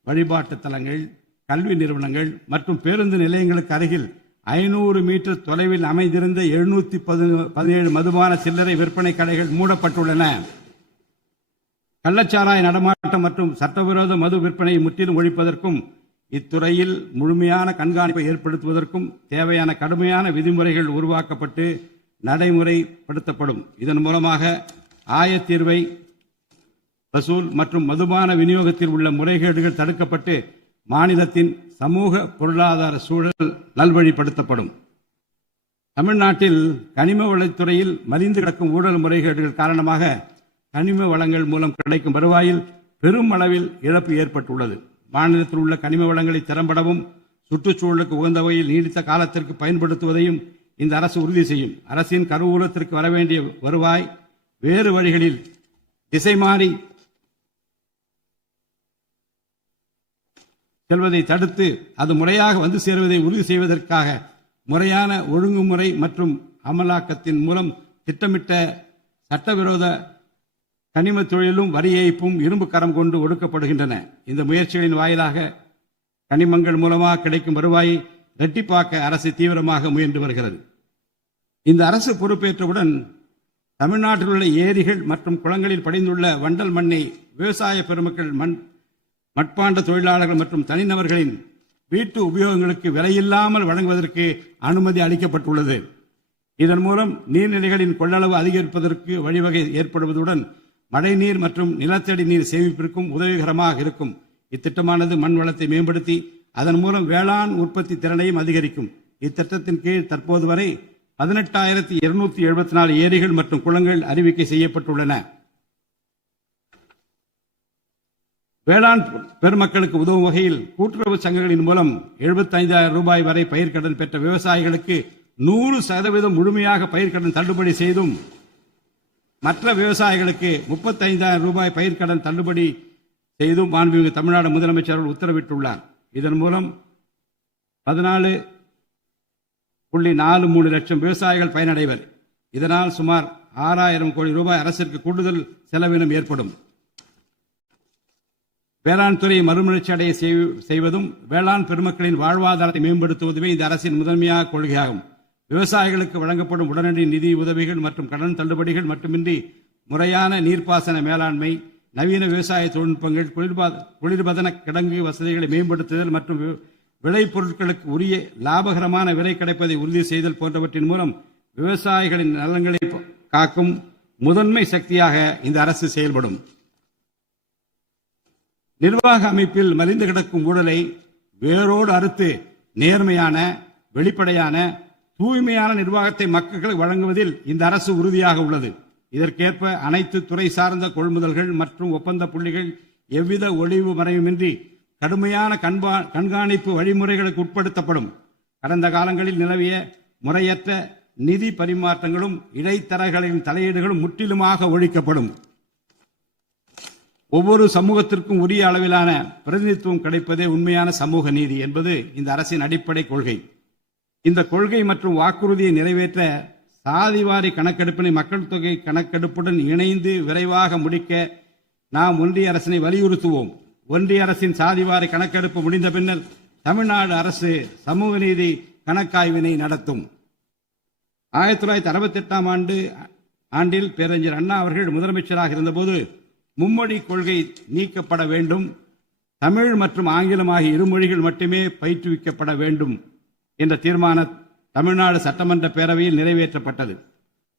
வழிபாட்டு தலங்கள், கல்வி நிறுவனங்கள் மற்றும் பேருந்து நிலையங்களுக்கு அருகில் 500 மீட்டர் தொலைவில் அமைந்திருந்த 717 மதுபான சில்லறை விற்பனை கடைகள் மூடப்பட்டுள்ளன. கள்ளச்சாராய நடமாட்டம் மற்றும் சட்டவிரோத மது விற்பனையை முற்றிலும் ஒழிப்பதற்கும் இத்துறையில் முழுமையான கண்காணிப்பை ஏற்படுத்துவதற்கும் தேவையான கடுமையான விதிமுறைகள் உருவாக்கப்பட்டு நடைமுறைப்படுத்தப்படும். இதன் மூலமாக ஆயத்தீர்வை வசூல் மற்றும் மதுபான விநியோகத்தில் உள்ள முறைகேடுகள் தடுக்கப்பட்டு மாநிலத்தின் சமூக பொருளாதார சூழல் நல்வழிப்படுத்தப்படும். தமிழ்நாட்டில் கனிம வளத்துறையில் மலிந்து கிடக்கும் ஊழல் முறைகேடுகள் காரணமாக கனிம வளங்கள் மூலம் கிடைக்கும் வருவாயில் பெரும் அளவில் இழப்பு ஏற்பட்டுள்ளது. மாநிலத்தில் உள்ள கனிம வளங்களை திறம்படவும் சுற்றுச்சூழலுக்கு உகந்த வகையில் நீடித்த காலத்திற்கு பயன்படுத்துவதையும் இந்த அரசு உறுதி செய்யும். அரசின் கருவூலத்திற்கு வரவேண்டிய வருவாய் வேறு வழிகளில் திசை மாறி செல்வதை தடுத்து அது முறையாக வந்து சேருவதை உறுதி செய்வதற்காக முறையான ஒழுங்குமுறை மற்றும் அமலாக்கத்தின் மூலம் திட்டமிட்ட சட்டவிரோத கனிம தொழிலும் வரி ஏய்ப்பும் இரும்பு கரம் கொண்டு ஒடுக்கப்படுகின்றன. இந்த முயற்சிகளின் வாயிலாக கனிமங்கள் மூலமாக கிடைக்கும் வருவாயை இரட்டிப்பாக்க அரசு தீவிரமாக முயன்று வருகிறது. இந்த அரசு பொறுப்பேற்றவுடன் தமிழ்நாட்டில் உள்ள ஏரிகள் மற்றும் குளங்களில் படிந்துள்ள வண்டல் மண்ணை விவசாய பெருமக்கள், மட்பாண்ட தொழிலாளர்கள் மற்றும் தனிநபர்களின் வீட்டு உபயோகங்களுக்கு விலையில்லாமல் வழங்குவதற்கு அனுமதி அளிக்கப்பட்டுள்ளது. இதன் மூலம் நீர்நிலைகளின் கொள்ளளவு அதிகரிப்பதற்கு வழிவகை ஏற்படுவதுடன் மழைநீர் மற்றும் நிலத்தடி நீர் சேமிப்பிற்கும் உதவிகரமாக இருக்கும். இத்திட்டமானது மண் வளத்தை மேம்படுத்தி அதன் மூலம் வேளாண் உற்பத்தி திறனையும் அதிகரிக்கும். இத்திட்டத்தின் கீழ் தற்போது வரை 18,274 ஏரிகள் மற்றும் குளங்கள் அறிவிக்கை செய்யப்பட்டுள்ளன. வேளாண் பெருமக்களுக்கு உதவும் வகையில் கூட்டுறவு சங்கங்களின் மூலம் 75,000 ரூபாய் வரை பயிர்க்கடன் பெற்ற விவசாயிகளுக்கு 100% முழுமையாக பயிர்க்கடன் தள்ளுபடி செய்தும் மற்ற விவசாயிகளுக்கு 35,000 ரூபாய் பயிர்க்கடன் தள்ளுபடி செய்தும் மாண்புமிகு தமிழ்நாடு முதலமைச்சர் உத்தரவிட்டுள்ளார். இதன் மூலம் 14.43 லட்சம் விவசாயிகள் பயனடைவர். இதனால் சுமார் 6,000 கோடி ரூபாய் அரசிற்கு கூடுதல் செலவினம் ஏற்படும். வேளாண் துறையை மறுமலர்ச்சி அடைய செய்வதும் வேளாண் பெருமக்களின் வாழ்வாதாரத்தை மேம்படுத்துவதுமே இந்த அரசின் முதன்மையாக கொள்கையாகும். விவசாயிகளுக்கு வழங்கப்படும் உடனடி நிதி உதவிகள் மற்றும் கடன் தள்ளுபடிகள் மட்டுமின்றி முறையான நீர்ப்பாசன மேலாண்மை, நவீன விவசாய தொழில்நுட்பங்கள், குளிர்பதன கிடங்கு வசதிகளை மேம்படுத்துதல் மற்றும் விளைபொருட்களுக்கு உரிய லாபகரமான விலை கிடைப்பதை உறுதி செய்தல் போன்றவற்றின் மூலம் விவசாயிகளின் நலன்களை காக்கும் முதன்மை சக்தியாக இந்த அரசு செயல்படும். நிர்வாக அமைப்பில் மலிந்து கிடக்கும் ஊழலை வேரோடு அறுத்து நேர்மையான, வெளிப்படையான, தூய்மையான நிர்வாகத்தை மக்களுக்கு வழங்குவதில் இந்த அரசு உறுதியாக உள்ளது. இதற்கேற்ப அனைத்து துறை சார்ந்த கொள்முதல்கள் மற்றும் ஒப்பந்த புள்ளிகள் எவ்வித ஒளிவு மறைவுமின்றி கடுமையான கண்காணிப்பு வழிமுறைகளுக்கு உட்படுத்தப்படும். கடந்த காலங்களில் நிலவிய முறையற்ற நிதி பரிமாற்றங்களும் இடைத்தரகர்களின் தலையீடுகளும் முற்றிலுமாக ஒழிக்கப்படும். ஒவ்வொரு சமூகத்திற்கும் உரிய அளவிலான பிரதிநிதித்துவம் கிடைப்பதே உண்மையான சமூக நீதி என்பது இந்த அரசின் அடிப்படை கொள்கை. இந்த கொள்கை மற்றும் வாக்குறுதியை நிறைவேற்ற சாதிவாரி கணக்கெடுப்பினை மக்கள் தொகை கணக்கெடுப்புடன் இணைந்து விரைவாக முடிக்க நாம் ஒன்றிய அரசினை வலியுறுத்துவோம். ஒன்றிய அரசின் சாதிவாரி கணக்கெடுப்பு முடிந்த பின்னர் தமிழ்நாடு அரசு சமூக நீதி கணக்காய்வினை நடத்தும். 1968 ஆண்டில் பேரறிஞர் அண்ணா அவர்கள் முதலமைச்சராக இருந்தபோது மும்மொழி கொள்கை நீக்கப்பட வேண்டும், தமிழ் மற்றும் ஆங்கிலம் ஆகிய இருமொழிகள் மட்டுமே பயிற்றுவிக்கப்பட வேண்டும் என்ற தீர்மானம் தமிழ்நாடு சட்டமன்ற பேரவையில் நிறைவேற்றப்பட்டது.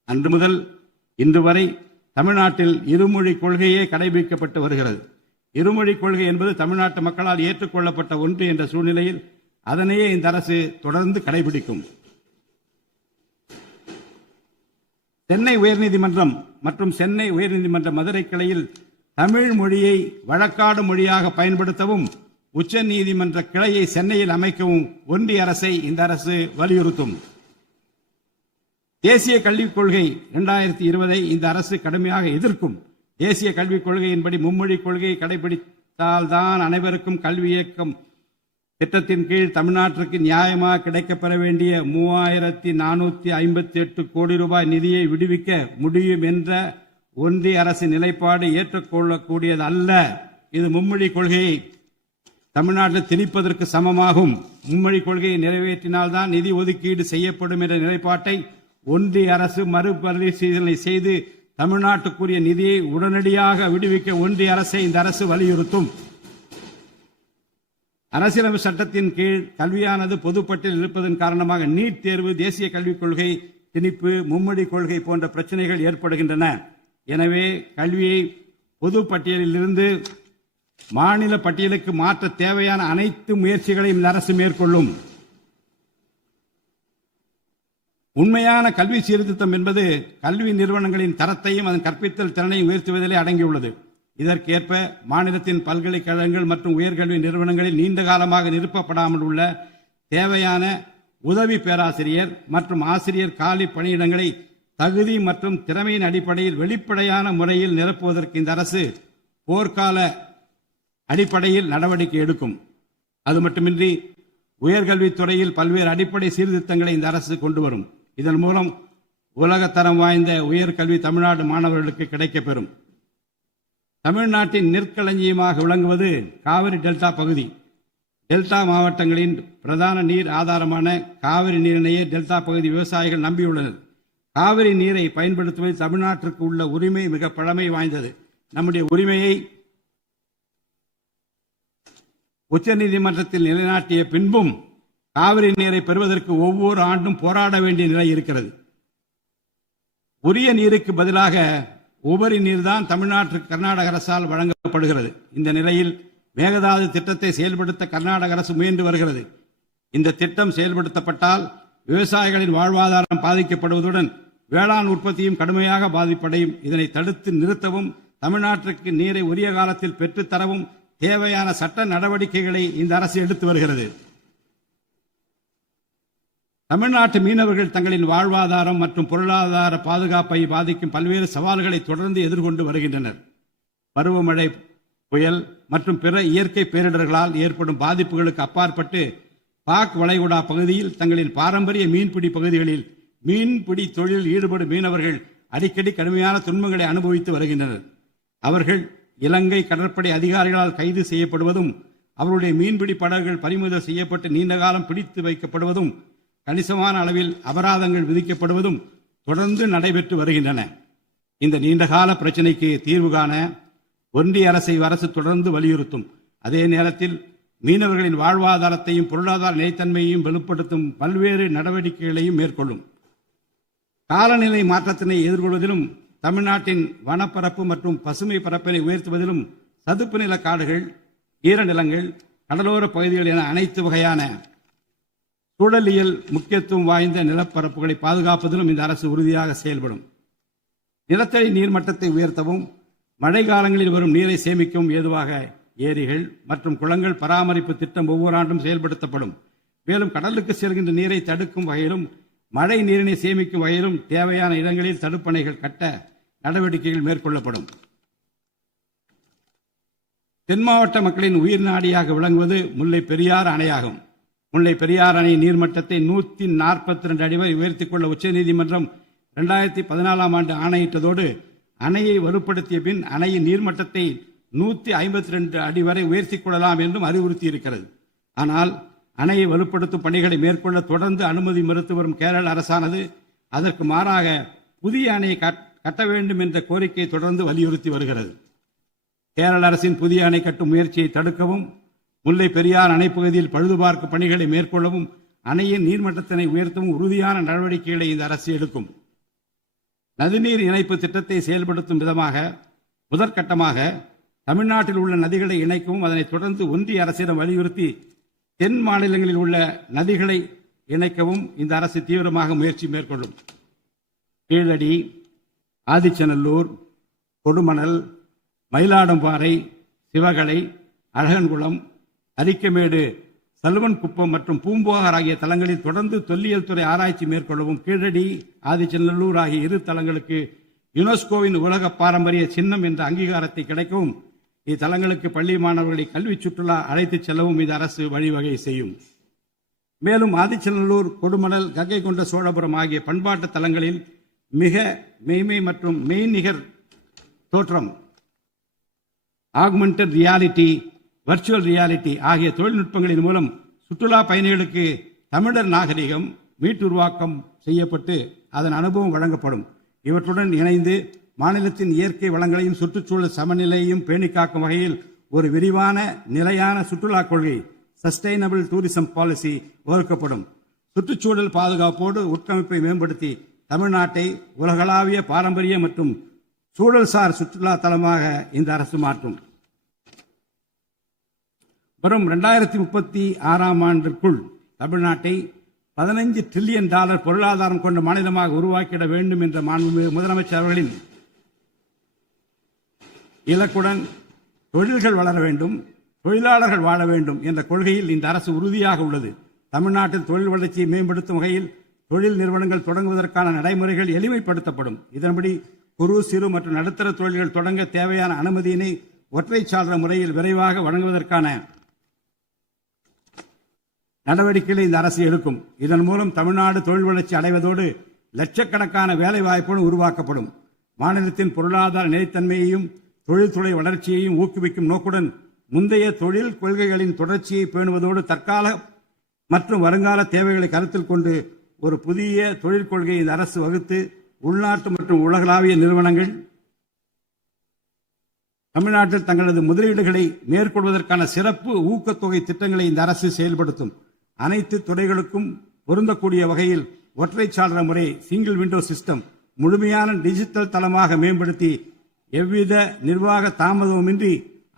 அன்று முதல் இன்று வரை தமிழ்நாட்டில் இருமொழி கொள்கையே கடைபிடிக்கப்பட்டு வருகிறது. இருமொழி கொள்கை என்பது தமிழ்நாட்டு மக்களால் ஏற்றுக்கொள்ளப்பட்ட ஒன்று என்ற சூழ்நிலையில் அதனையே இந்த அரசு தொடர்ந்து கடைபிடிக்கும். சென்னை உயர்நீதிமன்றம் மற்றும் சென்னை உயர்நீதிமன்ற மதுரை கிளையில் தமிழ் மொழியை வழக்காடு மொழியாக பயன்படுத்தவும் உச்ச நீதிமன்ற கிளையை சென்னையில் அமைக்கவும் ஒன்றிய அரசை இந்த அரசு வலியுறுத்தும். தேசிய கல்விக் கொள்கை 2020 இந்த அரசு கடுமையாக எதிர்க்கும். தேசிய கல்விக் கொள்கையின்படி மும்மொழி கொள்கையை கடைபிடித்தால்தான் அனைவருக்கும் கல்வி இயக்கம் திட்டத்தின் கீழ் தமிழ்நாட்டிற்கு நியாயமாக கிடைக்கப்பெற வேண்டிய 3458 கோடி ரூபாய் நிதியை விடுவிக்க முடியும் என்ற ஒன்றிய அரசின் நிலைப்பாடு ஏற்றுக்கொள்ளக்கூடியது அல்ல. இது மும்மொழி கொள்கையை தமிழ்நாட்டில் திணிப்பதற்கு சமமாகும். மும்மொழி கொள்கையை நிறைவேற்றினால்தான் நிதி ஒதுக்கீடு செய்யப்படும் என்ற நிலைப்பாட்டை ஒன்றிய அரசு மறுபரிசீலனை செய்து தமிழ்நாட்டுக்குரிய நிதியை உடனடியாக விடுவிக்க ஒன்றிய அரசை இந்த அரசு வலியுறுத்தும். அரசியலமைப்பு சட்டத்தின் கீழ் கல்வியானது பொதுப்பட்டியலில் இருப்பதன் காரணமாக நீட் தேர்வு, தேசிய கல்விக் கொள்கை திணிப்பு, மும்மொழி கொள்கை போன்ற பிரச்சனைகள் ஏற்படுகின்றன. எனவே கல்வியை பொது பட்டியலில் இருந்து மாநில பட்டியலுக்கு மாற்ற தேவையான அனைத்து முயற்சிகளையும் இந்த அரசு மேற்கொள்ளும். உண்மையான கல்வி சீர்திருத்தம் என்பது கல்வி நிறுவனங்களின் தரத்தையும் அதன் கற்பித்தல் திறனையும் உயர்த்துவதிலே அடங்கியுள்ளது. இதற்கேற்ப மாநிலத்தின் பல்கலைக்கழகங்கள் மற்றும் உயர்கல்வி நிறுவனங்களில் நீண்ட காலமாக நிரப்பப்படாமல் உள்ள தேவையான உதவி பேராசிரியர் மற்றும் ஆசிரியர் காலி பணியிடங்களை தகுதி மற்றும் திறமையின் அடிப்படையில் வெளிப்படையான முறையில் நிரப்புவதற்கு இந்த அரசு போர்க்கால அடிப்படையில் நடவடிக்கை எடுக்கும். அது மட்டுமின்றி உயர்கல்வித்துறையில் பல்வேறு அடிப்படை சீர்திருத்தங்களை இந்த அரசு கொண்டு வரும். இதன் மூலம் உலகத்தரம் வாய்ந்த உயர்கல்வி தமிழ்நாடு மாணவர்களுக்கு கிடைக்கப்பெறும். தமிழ்நாட்டின் நெற்களஞ்சியமாக விளங்குவது காவிரி டெல்டா பகுதி. டெல்டா மாவட்டங்களின் பிரதான நீர் ஆதாரமான காவிரி நீரினையே டெல்டா பகுதி விவசாயிகள் நம்பியுள்ளனர். காவிரி நீரை பயன்படுத்துவதில் தமிழ்நாட்டிற்கு உள்ள உரிமை மிக பழமை வாய்ந்தது. நம்முடைய உரிமையை உச்சநீதிமன்றத்தில் நிலைநாட்டிய பின்பும் காவிரி நீரை பெறுவதற்கு ஒவ்வொரு ஆண்டும் போராட வேண்டிய நிலை இருக்கிறது. உரிய நீருக்கு பதிலாக உபரி நீர்தான் தமிழ்நாட்டிற்கு கர்நாடக அரசால் வழங்கப்படுகிறது. இந்த நிலையில் மேகதாது திட்டத்தை செயல்படுத்த கர்நாடக அரசு முயன்று வருகிறது. இந்த திட்டம் செயல்படுத்தப்பட்டால் விவசாயிகளின் வாழ்வாதாரம் பாதிக்கப்படுவதுடன் வேளாண் உற்பத்தியும் கடுமையாக பாதிப்படையும். இதனை தடுத்து நிறுத்தவும் தமிழ்நாட்டிற்கு நீரை உரிய காலத்தில் பெற்றுத்தரவும் தேவையான சட்ட நடவடிக்கைகளை இந்த அரசு எடுத்து வருகிறது. தமிழ்நாட்டு மீனவர்கள் தங்களின் வாழ்வாதாரம் மற்றும் பொருளாதார பாதுகாப்பை பாதிக்கும் பல்வேறு சவால்களை தொடர்ந்து எதிர்கொண்டு வருகின்றனர். பருவமழை, புயல் மற்றும் பிற இயற்கை பேரிடர்களால் ஏற்படும் பாதிப்புகளுக்கு அப்பாற்பட்டு பாக் வளைகுடா பகுதியில் தங்களின் பாரம்பரிய மீன்பிடி பகுதிகளில் மீன்பிடி தொழிலில் ஈடுபடும் மீனவர்கள் அடிக்கடி கடுமையான துன்பங்களை அனுபவித்து வருகின்றனர். அவர்கள் இலங்கை கடற்படை அதிகாரிகளால் கைது செய்யப்படுவதும் அவருடைய மீன்பிடி படகுகள் பறிமுதல் செய்யப்பட்டு நீண்ட காலம் பிடித்து வைக்கப்படுவதும் கணிசமான அளவில் அபராதங்கள் விதிக்கப்படுவதும் தொடர்ந்து நடைபெற்று வருகின்றன. இந்த நீண்டகால பிரச்சினைக்கு தீர்வு காண ஒன்றிய அரசு தொடர்ந்து வலியுறுத்தும். அதே நேரத்தில் மீனவர்களின் வாழ்வாதாரத்தையும் பொருளாதார நிலைத்தன்மையையும் வலுப்படுத்தும் பல்வேறு நடவடிக்கைகளையும் மேற்கொள்ளும். காலநிலை மாற்றத்தினை எதிர்கொள்வதிலும் தமிழ்நாட்டின் வனப்பரப்பு மற்றும் பசுமை பரப்பினை உயர்த்துவதிலும் சதுப்பு நில காடுகள், ஈரநிலங்கள், கடலோர பகுதிகள் என அனைத்து வகையான சூழலியல் முக்கியத்துவம் வாய்ந்த நிலப்பரப்புகளை பாதுகாப்பதிலும் இந்த அரசு உறுதியாக செயல்படும். நிலத்தடி நீர்மட்டத்தை உயர்த்தவும் மழை காலங்களில் வரும் நீரை சேமிக்கவும் ஏதுவாக ஏரிகள் மற்றும் குளங்கள் பராமரிப்பு திட்டம் ஒவ்வொரு ஆண்டும் செயல்படுத்தப்படும். மேலும் கடலுக்கு செல்கின்ற நீரை தடுக்கும் வகையிலும் மழை நீரினை சேமிக்கும் வகையிலும் தேவையான இடங்களில் தடுப்பணைகள் கட்ட நடவடிக்கைகள் மேற்கொள்ளப்படும். தென் மாவட்ட மக்களின் உயிர் நாடியாக விளங்குவது முல்லை பெரியாறு அணையாகும். முல்லை பெரியாறு அணை நீர்மட்டத்தை 142 அடி வரை உயர்த்திக் கொள்ள உச்சநீதிமன்றம் 2014 ஆண்டு ஆணையிட்டதோடு அணையை வலுப்படுத்திய பின் அணையின் நீர்மட்டத்தை 152 அடி வரை உயர்த்திக் கொள்ளலாம் என்றும் அறிவுறுத்தி இருக்கிறது. ஆனால் அணையை வலுப்படுத்தும் பணிகளை மேற்கொள்ள தொடர்ந்து அனுமதி மறுத்து வரும் கேரள அரசானது அதற்கு மாறாக புதிய அணையை கட்ட வேண்டும் என்ற கோரிக்கையை தொடர்ந்து வலியுறுத்தி வருகிறது. கேரள அரசின் புதிய அணை கட்டும் முயற்சியை தடுக்கவும், முல்லை பெரியார் அணைப்பகுதியில் பழுதுபார்க்கும் பணிகளை மேற்கொள்ளவும், அணையின் நீர்மட்டத்தினை உயர்த்தவும் உறுதியான நடவடிக்கைகளை இந்த அரசு எடுக்கும். நதிநீர் இணைப்பு திட்டத்தை செயல்படுத்தும் விதமாக முதற்கட்டமாக தமிழ்நாட்டில் உள்ள நதிகளை இணைக்கவும், அதனைத் தொடர்ந்து ஒன்றிய அரசிடம் வலியுறுத்தி தென் மாநிலங்களில் உள்ள நதிகளை இணைக்கவும் இந்த அரசு தீவிரமாக முயற்சி மேற்கொள்ளும். கீழடி, ஆதிச்சநல்லூர், கொடுமணல், மயிலாடும்பாறை, சிவகலை, அழகன்குளம், அரிக்கமேடு, சல்வன்குப்பம் மற்றும் பூம்புகார் ஆகிய தலங்களில் தொடர்ந்து தொல்லியல் துறை ஆராய்ச்சி மேற்கொள்ளவும், கீழடி, ஆதிச்சநல்லூர் ஆகிய இரு தலங்களுக்கு யுனெஸ்கோவின் உலக பாரம்பரிய சின்னம் என்ற அங்கீகாரத்தை கிடைக்கவும், இத்தலங்களுக்கு பள்ளி மாணவர்களை கல்வி சுற்றுலா அழைத்துச் செல்லவும் இந்த அரசு வழிவகை செய்யும். மேலும் ஆதிச்சநல்லூர், கொடுமணல், கங்கை கொண்ட சோழபுரம் ஆகிய பண்பாட்டு தலங்களில் மிக மெய்மை மற்றும் மெய்நிகர் தோற்றம், ஆகுமெண்டட் ரியாலிட்டி, வர்ச்சுவல் ரியாலிட்டி ஆகிய தொழில்நுட்பங்களின் மூலம் சுற்றுலா பயணிகளுக்கு தமிழர் நாகரிகம் மீட்டுருவாக்கம் செய்யப்பட்டு அதன் அனுபவம் வழங்கப்படும். இவற்றுடன் இணைந்து மாநிலத்தின் இயற்கை வளங்களையும் சுற்றுச்சூழல் சமநிலையையும் பேணி காக்கும் வகையில் ஒரு விரிவான நிலையான சுற்றுலா கொள்கை, சஸ்டைனபிள் டூரிசம் பாலிசி வகுக்கப்படும். சுற்றுச்சூழல் பாதுகாப்போடு உட்கமைப்பை மேம்படுத்தி தமிழ்நாட்டை உலகளாவிய பாரம்பரிய மற்றும் சூழல்சார் சுற்றுலா தலமாக இந்த அரசு மாற்றும். வரும் 2036 ஆண்டிற்குள் தமிழ்நாட்டை $15 டிரில்லியன் பொருளாதாரம் கொண்ட மாநிலமாக உருவாக்கிட வேண்டும் என்ற முதலமைச்சர் அவர்களின் இலக்குடன் தொழில்கள் வளர வேண்டும், தொழிலாளர்கள் வாழ வேண்டும் என்ற கொள்கையில் இந்த அரசு உறுதியாக உள்ளது. தமிழ்நாட்டில் தொழில் வளர்ச்சியை மேம்படுத்தும் வகையில் தொழில் நிறுவனங்கள் தொடங்குவதற்கான நடைமுறைகள் எளிமைப்படுத்தப்படும். இதன்படி குறு, சிறு மற்றும் நடுத்தர தொழில்கள் தொடங்க தேவையான அனுமதியினை ஒற்றைச்சாளர முறையில் விரைவாக வழங்குவதற்கான நடவடிக்கைகளை இந்த அரசு எடுக்கும். இதன் மூலம் தமிழ்நாடு தொழில் வளர்ச்சி அடைவதோடு லட்சக்கணக்கான வேலை வாய்ப்புகள் உருவாக்கப்படும். மாநிலத்தின் பொருளாதார நிலைத்தன்மையையும் தொழில்துறை வளர்ச்சியையும் ஊக்குவிக்கும் நோக்குடன் முந்தைய தொழில் கொள்கைகளின் தொடர்ச்சியை பேணுவதோடு தற்கால மற்றும் வருங்கால தேவைகளை கருத்தில் கொண்டு ஒரு புதிய தொழில் கொள்கையை இந்த அரசு வகுத்து உள்நாட்டு மற்றும் உலகளாவிய நிறுவனங்கள் தமிழ்நாட்டில் தங்களது முதலீடுகளை மேற்கொள்வதற்கான சிறப்பு ஊக்கத்தொகை திட்டங்களை இந்த அரசு செயல்படுத்தும். அனைத்து துறைகளுக்கும் பொருந்தக்கூடிய வகையில் ஒற்றைச்சாளர முறை, சிங்கிள் விண்டோ சிஸ்டம் முழுமையான டிஜிட்டல் தளமாக மேம்படுத்தி எவ்வித நிர்வாக தாமதமுமின்றி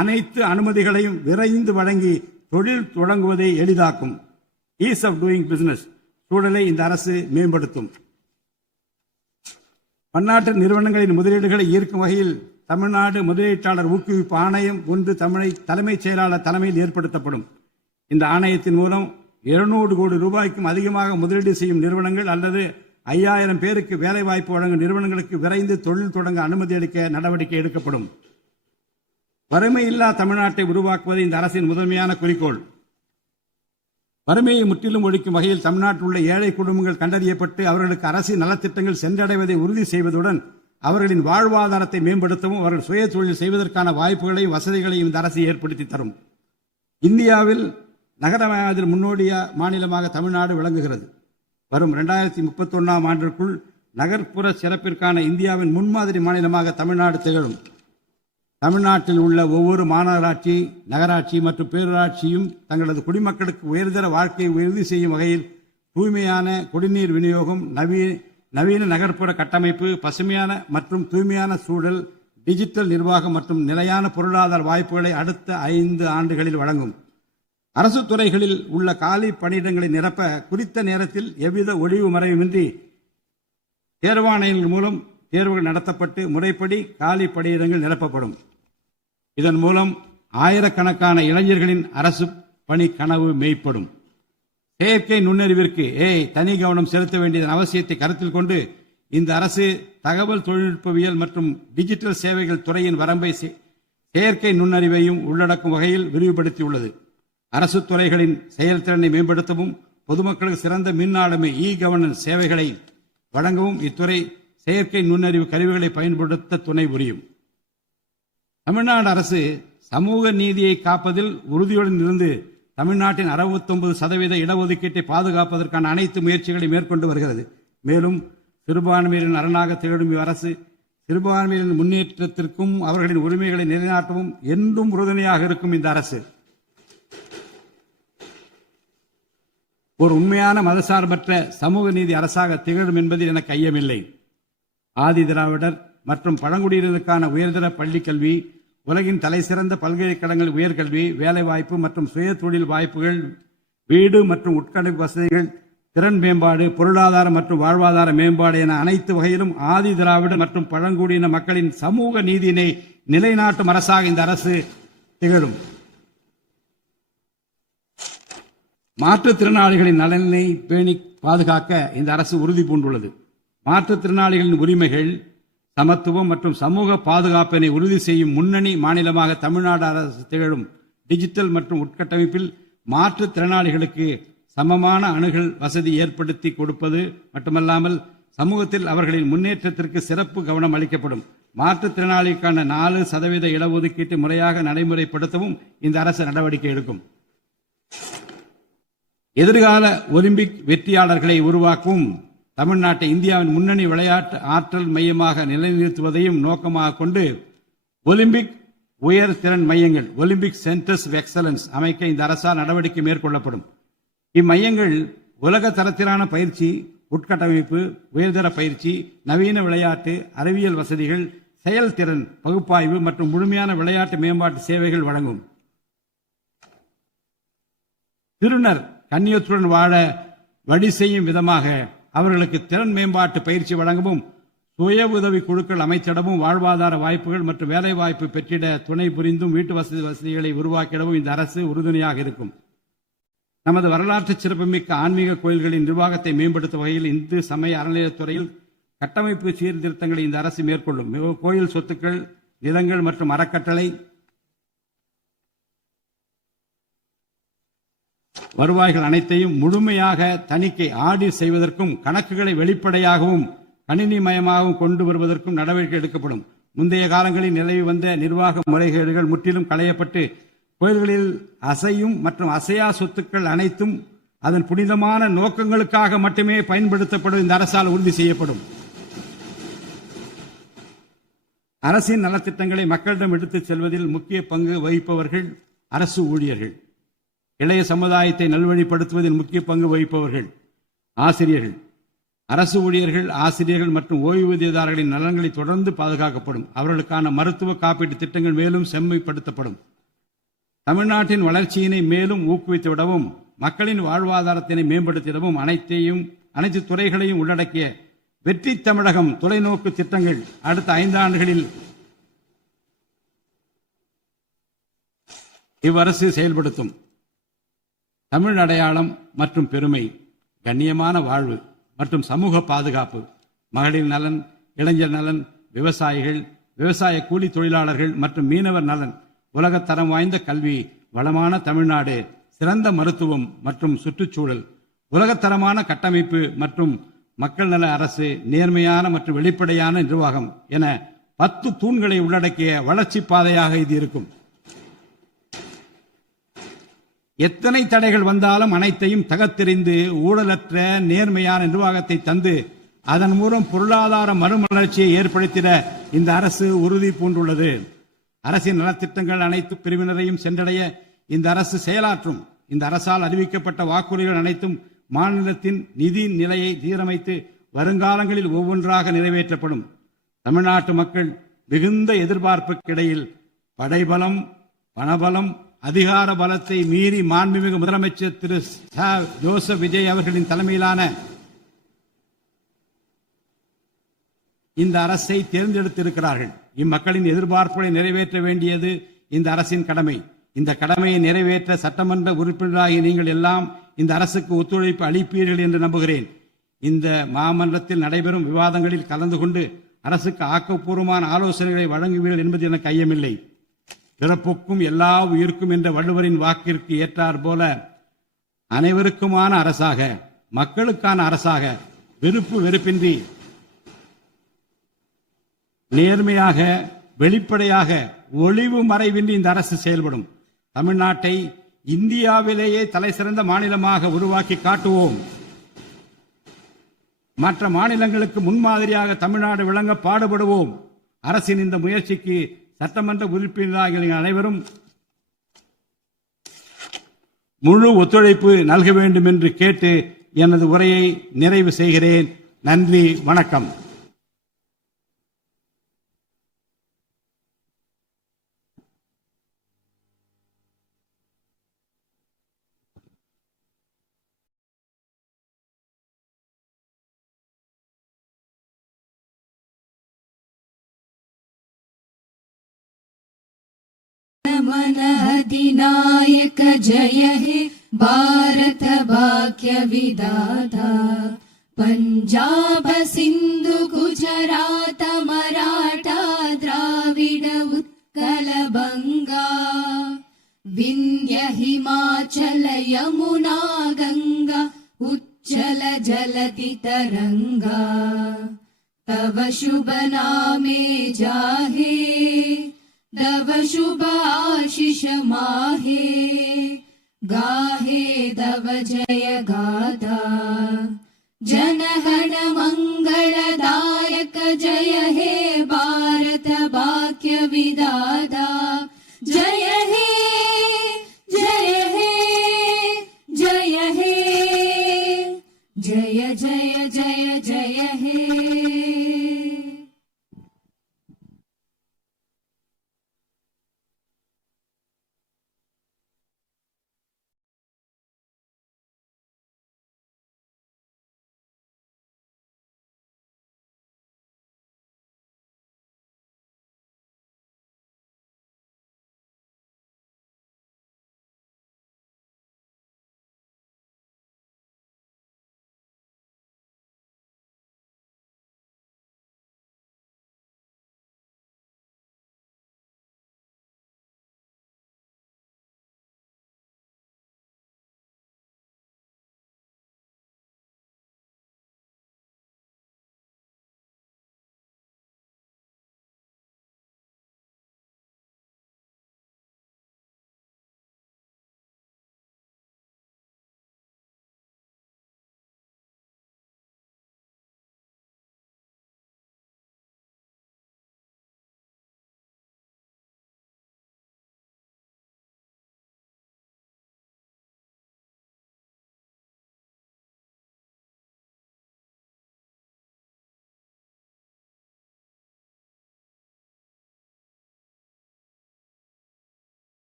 அனைத்து அனுமதிகளையும் விரைந்து வழங்கி தொழில் தொடங்குவதை எளிதாக்கும். ஈஸ் ஆஃப் டூயிங் பிசினஸ் சூழலை இந்த அரசு மேம்படுத்தும். பன்னாட்டு நிறுவனங்களின் முதலீடுகளை ஈர்க்கும் வகையில் தமிழ்நாடு முதலீட்டாளர் ஊக்குவிப்பு ஆணையம் ஒன்று தலைமைச் செயலாளர் தலைமையில் ஏற்படுத்தப்படும். இந்த ஆணையத்தின் மூலம் 200 கோடி ரூபாய்க்கும் அதிகமாக முதலீடு செய்யும் நிறுவனங்கள் அல்லது 5000 பேருக்கு வேலைவாய்ப்பு வழங்கும் நிறுவனங்களுக்கு விரைந்து தொழில் தொடங்க அனுமதி அளிக்க நடவடிக்கை எடுக்கப்படும். வறுமையில்லா தமிழ்நாட்டை உருவாக்குவது இந்த அரசின் முதன்மையான குறிக்கோள். வறுமையை முற்றிலும் ஒழிக்கும் வகையில் தமிழ்நாட்டில் உள்ள ஏழை குடும்பங்கள் கண்டறியப்பட்டு அவர்களுக்கு அரசின் நலத்திட்டங்கள் சென்றடைவதை உறுதி செய்வதுடன் அவர்களின் வாழ்வாதாரத்தை மேம்படுத்தவும் அவர்கள் சுய தொழில் செய்வதற்கான வாய்ப்புகளையும் வசதிகளையும் இந்த அரசு ஏற்படுத்தி தரும். இந்தியாவில் நகரமயமாதல் முன்னோடிய மாநிலமாக தமிழ்நாடு விளங்குகிறது. வரும் 2031 ஆண்டிற்குள் நகர்ப்புற சிறப்பிற்கான இந்தியாவின் முன்மாதிரி மாநிலமாக தமிழ்நாடு திகழும். தமிழ்நாட்டில் உள்ள ஒவ்வொரு மாநகராட்சி, நகராட்சி மற்றும் பேரூராட்சியும் தங்களது குடிமக்களுக்கு உயர்தர வாழ்க்கையை உறுதி செய்யும் வகையில் தூய்மையான குடிநீர் விநியோகம், நவீன நகர்ப்புற கட்டமைப்பு, பசுமையான மற்றும் தூய்மையான சூழல், டிஜிட்டல் நிர்வாகம் மற்றும் நிலையான பொருளாதார வாய்ப்புகளை அடுத்த 5 ஆண்டுகளில் வழங்கும். அரசு துறைகளில் உள்ள காலி பணியிடங்களை நிரப்ப குறித்த நேரத்தில் எவ்வித ஒளிவு மறைவுமின்றி தேர்வாணையங்கள் மூலம் தேர்வுகள் நடத்தப்பட்டு முறைப்படி காலி பணியிடங்கள் நிரப்பப்படும். இதன் மூலம் ஆயிரக்கணக்கான இளைஞர்களின் அரசு பணி கனவு மெய்ப்படும். செயற்கை நுண்ணறிவிற்கு தனி கவனம் செலுத்த வேண்டியதன் அவசியத்தை கருத்தில் கொண்டு இந்த அரசு தகவல் தொழில்நுட்பவியல் மற்றும் டிஜிட்டல் சேவைகள் துறையின் வரம்பை செயற்கை நுண்ணறிவையும் உள்ளடக்கும் வகையில் விரிவுபடுத்தியுள்ளது. அரசு துறைகளின் செயல்திறனை மேம்படுத்தவும் பொதுமக்களுக்கு சிறந்த மின் ஆளுமை கவர்னன்ஸ் சேவைகளை வழங்கவும் இத்துறை செயற்கை நுண்ணறிவு கருவிகளை பயன்படுத்த துணை புரியும். தமிழ்நாடு அரசு சமூக நீதியை காப்பதில் உறுதியுடன் இருந்து தமிழ்நாட்டின் 69% இடஒதுக்கீட்டை பாதுகாப்பதற்கான அனைத்து முயற்சிகளை மேற்கொண்டு வருகிறது. மேலும் சிறுபான்மையினரின் அரணாக திகழும் அரசு சிறுபான்மையினரின் முன்னேற்றத்திற்கும் அவர்களின் உரிமைகளை நிலைநாட்டவும் என்றும் உறுதுணையாக இருக்கும் இந்த அரசு ஒரு உண்மையான மதசார்பற்ற சமூக நீதி அரசாக திகழும் என்பதில் எனக்கு ஐயமில்லை. ஆதி திராவிடர் மற்றும் பழங்குடியினருக்கான உயர்தர பள்ளிக்கல்வி, உலகின் தலைசிறந்த பல்கலைக்கழகங்கள் உயர்கல்வி, வேலைவாய்ப்பு மற்றும் சுய தொழில் வாய்ப்புகள், வீடு மற்றும் உட்கட்டமைப்பு வசதிகள், திறன் மேம்பாடு, பொருளாதார மற்றும் வாழ்வாதார மேம்பாடு என அனைத்து வகையிலும் ஆதி திராவிடர் மற்றும் பழங்குடியின மக்களின் சமூக நீதியினை நிலைநாட்டும் அரசாக இந்த அரசு திகழும். மாற்றுத்திறனாளிகளின் நலனை பேணி பாதுகாக்க இந்த அரசு உறுதி பூண்டுள்ளது. மாற்றுத்திறனாளிகளின் உரிமைகள், சமத்துவம் மற்றும் சமூக பாதுகாப்பினை உறுதி செய்யும் முன்னணி மாநிலமாக தமிழ்நாடு அரசு திகழும். டிஜிட்டல் மற்றும் உட்கட்டமைப்பில் மாற்றுத்திறனாளிகளுக்கு சமமான அணுகல் வசதி ஏற்படுத்தி கொடுப்பது மட்டுமல்லாமல் சமூகத்தில் அவர்களின் முன்னேற்றத்திற்கு சிறப்பு கவனம் அளிக்கப்படும். மாற்றுத்திறனாளிக்கான 4% இடஒதுக்கீட்டு முறையாக நடைமுறைப்படுத்தவும் இந்த அரசு நடவடிக்கை எடுக்கும். எதிர்கால ஒலிம்பிக் வெற்றியாளர்களை உருவாக்கவும் தமிழ்நாட்டை இந்தியாவின் முன்னணி விளையாட்டு ஆற்றல் மையமாக நிலைநிறுத்துவதையும் நோக்கமாக கொண்டு ஒலிம்பிக் உயர் திறன் மையங்கள், ஒலிம்பிக் சென்டர்ஸ் ஆஃப் எக்ஸலன்ஸ் அமைக்க இந்த அரசால் நடவடிக்கை மேற்கொள்ளப்படும். இம்மையங்கள் உலக தரத்திலான பயிற்சி, உட்கட்டமைப்பு, உயர்தர பயிற்சி, நவீன விளையாட்டு, அறிவியல் வசதிகள், செயல்திறன் பகுப்பாய்வு மற்றும் முழுமையான விளையாட்டு மேம்பாட்டு சேவைகள் வழங்கும். திருநர் கண்ணியத்துடன் வாழ வழி செய்யும் விதமாக அவர்களுக்கு திறன் மேம்பாட்டு பயிற்சி வழங்கவும், சுய உதவி குழுக்கள் அமைச்சிடவும், வாழ்வாதார வாய்ப்புகள் மற்றும் வேலை வாய்ப்பு பெற்றிட துணை புரிந்தும் வீட்டு வசதிகளை உருவாக்கிடவும் இந்த அரசு உறுதுணையாக இருக்கும். நமது வரலாற்று சிறப்புமிக்க ஆன்மீக கோயில்களின் நிர்வாகத்தை மேம்படுத்தும் வகையில் இந்து சமய அறநிலையத்துறையில் கட்டமைப்பு சீர்திருத்தங்களை இந்த அரசு மேற்கொள்ளும். கோயில் சொத்துக்கள், நிலங்கள் மற்றும் அறக்கட்டளை வருவாய்கள் அனைத்தையும் முழுமையாக தணிக்கை ஆடிட் செய்வதற்கும் கணக்குகளை வெளிப்படையாகவும் கணினிமயமாகவும் கொண்டு வருவதற்கும் நடவடிக்கை எடுக்கப்படும். முந்தைய காலங்களில் நிலவி வந்த நிர்வாக முறைகேடுகள் முற்றிலும் களையப்பட்டு கோயில்களில் அசையும் மற்றும் அசையா சொத்துக்கள் அனைத்தும் அதன் புனிதமான நோக்கங்களுக்காக மட்டுமே பயன்படுத்தப்படும் இந்த அரசால் உறுதி செய்யப்படும். அரசின் நலத்திட்டங்களை மக்களிடம் எடுத்துச் செல்வதில் முக்கிய பங்கு வகிப்பவர்கள் அரசு ஊழியர்கள். இளைய சமுதாயத்தை நல்வழிப்படுத்துவதில் முக்கிய பங்கு வகிப்பவர்கள் ஆசிரியர்கள். அரசு ஊழியர்கள், ஆசிரியர்கள் மற்றும் ஓய்வூதியதாரர்களின் நலன்களை தொடர்ந்து பாதுகாக்கப்படும். அவர்களுக்கான மருத்துவ காப்பீட்டு திட்டங்கள் மேலும் செம்மைப்படுத்தப்படும். தமிழ்நாட்டின் வளர்ச்சியினை மேலும் ஊக்குவித்துவிடவும், மக்களின் வாழ்வாதாரத்தினை மேம்படுத்திடவும் அனைத்து துறைகளையும் உள்ளடக்கிய வெற்றி தமிழகம் தொலைநோக்கு திட்டங்கள் அடுத்த 5 ஆண்டுகளில் இவ்வரசு செயல்படுத்தும். தமிழ் அடையாளம் மற்றும் பெருமை, கண்ணியமான வாழ்வு மற்றும் சமூக பாதுகாப்பு, மகளிர் நலன், இளைஞர் நலன், விவசாயிகள், விவசாய கூலி தொழிலாளர்கள் மற்றும் மீனவர் நலன், உலகத்தரம் வாய்ந்த கல்வி, வளமான தமிழ்நாடு, சிறந்த மருத்துவம் மற்றும் சுற்றுச்சூழல், உலகத்தரமான கட்டமைப்பு மற்றும் மக்கள் நல அரசு, நேர்மையான மற்றும் வெளிப்படையான நிர்வாகம் என 10 தூண்களை உள்ளடக்கிய வளர்ச்சி பாதையாக இது இருக்கும். எத்தனை தடைகள் வந்தாலும் அனைத்தையும் தகர்த்தெறிந்து ஊழலற்ற நேர்மையான நிர்வாகத்தை தந்து அதன் மூலம் பொருளாதார மறுமலர்ச்சியை ஏற்படுத்திட இந்த அரசு உறுதி பூண்டுள்ளது. அரசின் நலத்திட்டங்கள் அனைத்து பிரிவினரையும் சென்றடைய இந்த அரசு செயலாற்றும். இந்த அரசால் அறிவிக்கப்பட்ட வாக்குறுதிகள் அனைத்தும் மாநிலத்தின் நிதி நிலையை சீரமைத்து வருங்காலங்களில் ஒவ்வொன்றாக நிறைவேற்றப்படும். தமிழ்நாட்டு மக்கள் மிகுந்த எதிர்பார்ப்புக்கிடையில் படைபலம், பணபலம், அதிகார பலத்தை மீறி மாண்புமிகு முதலமைச்சர் திரு ஜோசப் விஜய் அவர்களின் தலைமையிலான இந்த அரசை தேர்ந்தெடுத்திருக்கிறார்கள். இம்மக்களின் எதிர்பார்ப்புகளை நிறைவேற்ற வேண்டியது இந்த அரசின் கடமை. இந்த கடமையை நிறைவேற்ற சட்டமன்ற உறுப்பினராகி நீங்கள் எல்லாம் இந்த அரசுக்கு ஒத்துழைப்பு அளிப்பீர்கள் என்று நம்புகிறேன். இந்த மாமன்றத்தில் நடைபெறும் விவாதங்களில் கலந்து கொண்டு அரசுக்கு ஆக்கப்பூர்வமான ஆலோசனைகளை வழங்குவீர்கள் என்பது எனக்கு ஐயமில்லை. பிறப்புக்கும் எல்லா உயிர்க்கும் என்ற வள்ளுவரின் வாக்கிற்கு ஏற்றார் போல அனைவருக்குமான அரசாக, மக்களுக்கான அரசாக, வெறுப்பு வெறுப்பின்றி நேர்மையாக, வெளிப்படையாக, ஒளிவு மறைவின்றி இந்த அரசு செயல்படும். தமிழ்நாட்டை இந்தியாவிலேயே தலை சிறந்த மாநிலமாக உருவாக்கி காட்டுவோம். மற்ற மாநிலங்களுக்கு முன்மாதிரியாக தமிழ்நாடு விளங்க பாடுபடுவோம். அரசின் இந்த முயற்சிக்கு சட்டமன்ற உறுப்பினர்கள் அனைவரும் முழு ஒத்துழைப்பு நல்க வேண்டும் என்று கேட்டு எனது உரையை நிறைவு செய்கிறேன். நன்றி, வணக்கம். मन अधिनायक जय हे भारत भाग्य विधाता पंजाब सिंधु गुजरात मराठा द्राविड उत्कल बंगा विंध्य हिमाचल यमुना गंगा उच्चल जलति तरंगा तव शुभ नामे जाहे तव शुभ आशीष माहे गाहे तव जय गाथा जनगण मंगल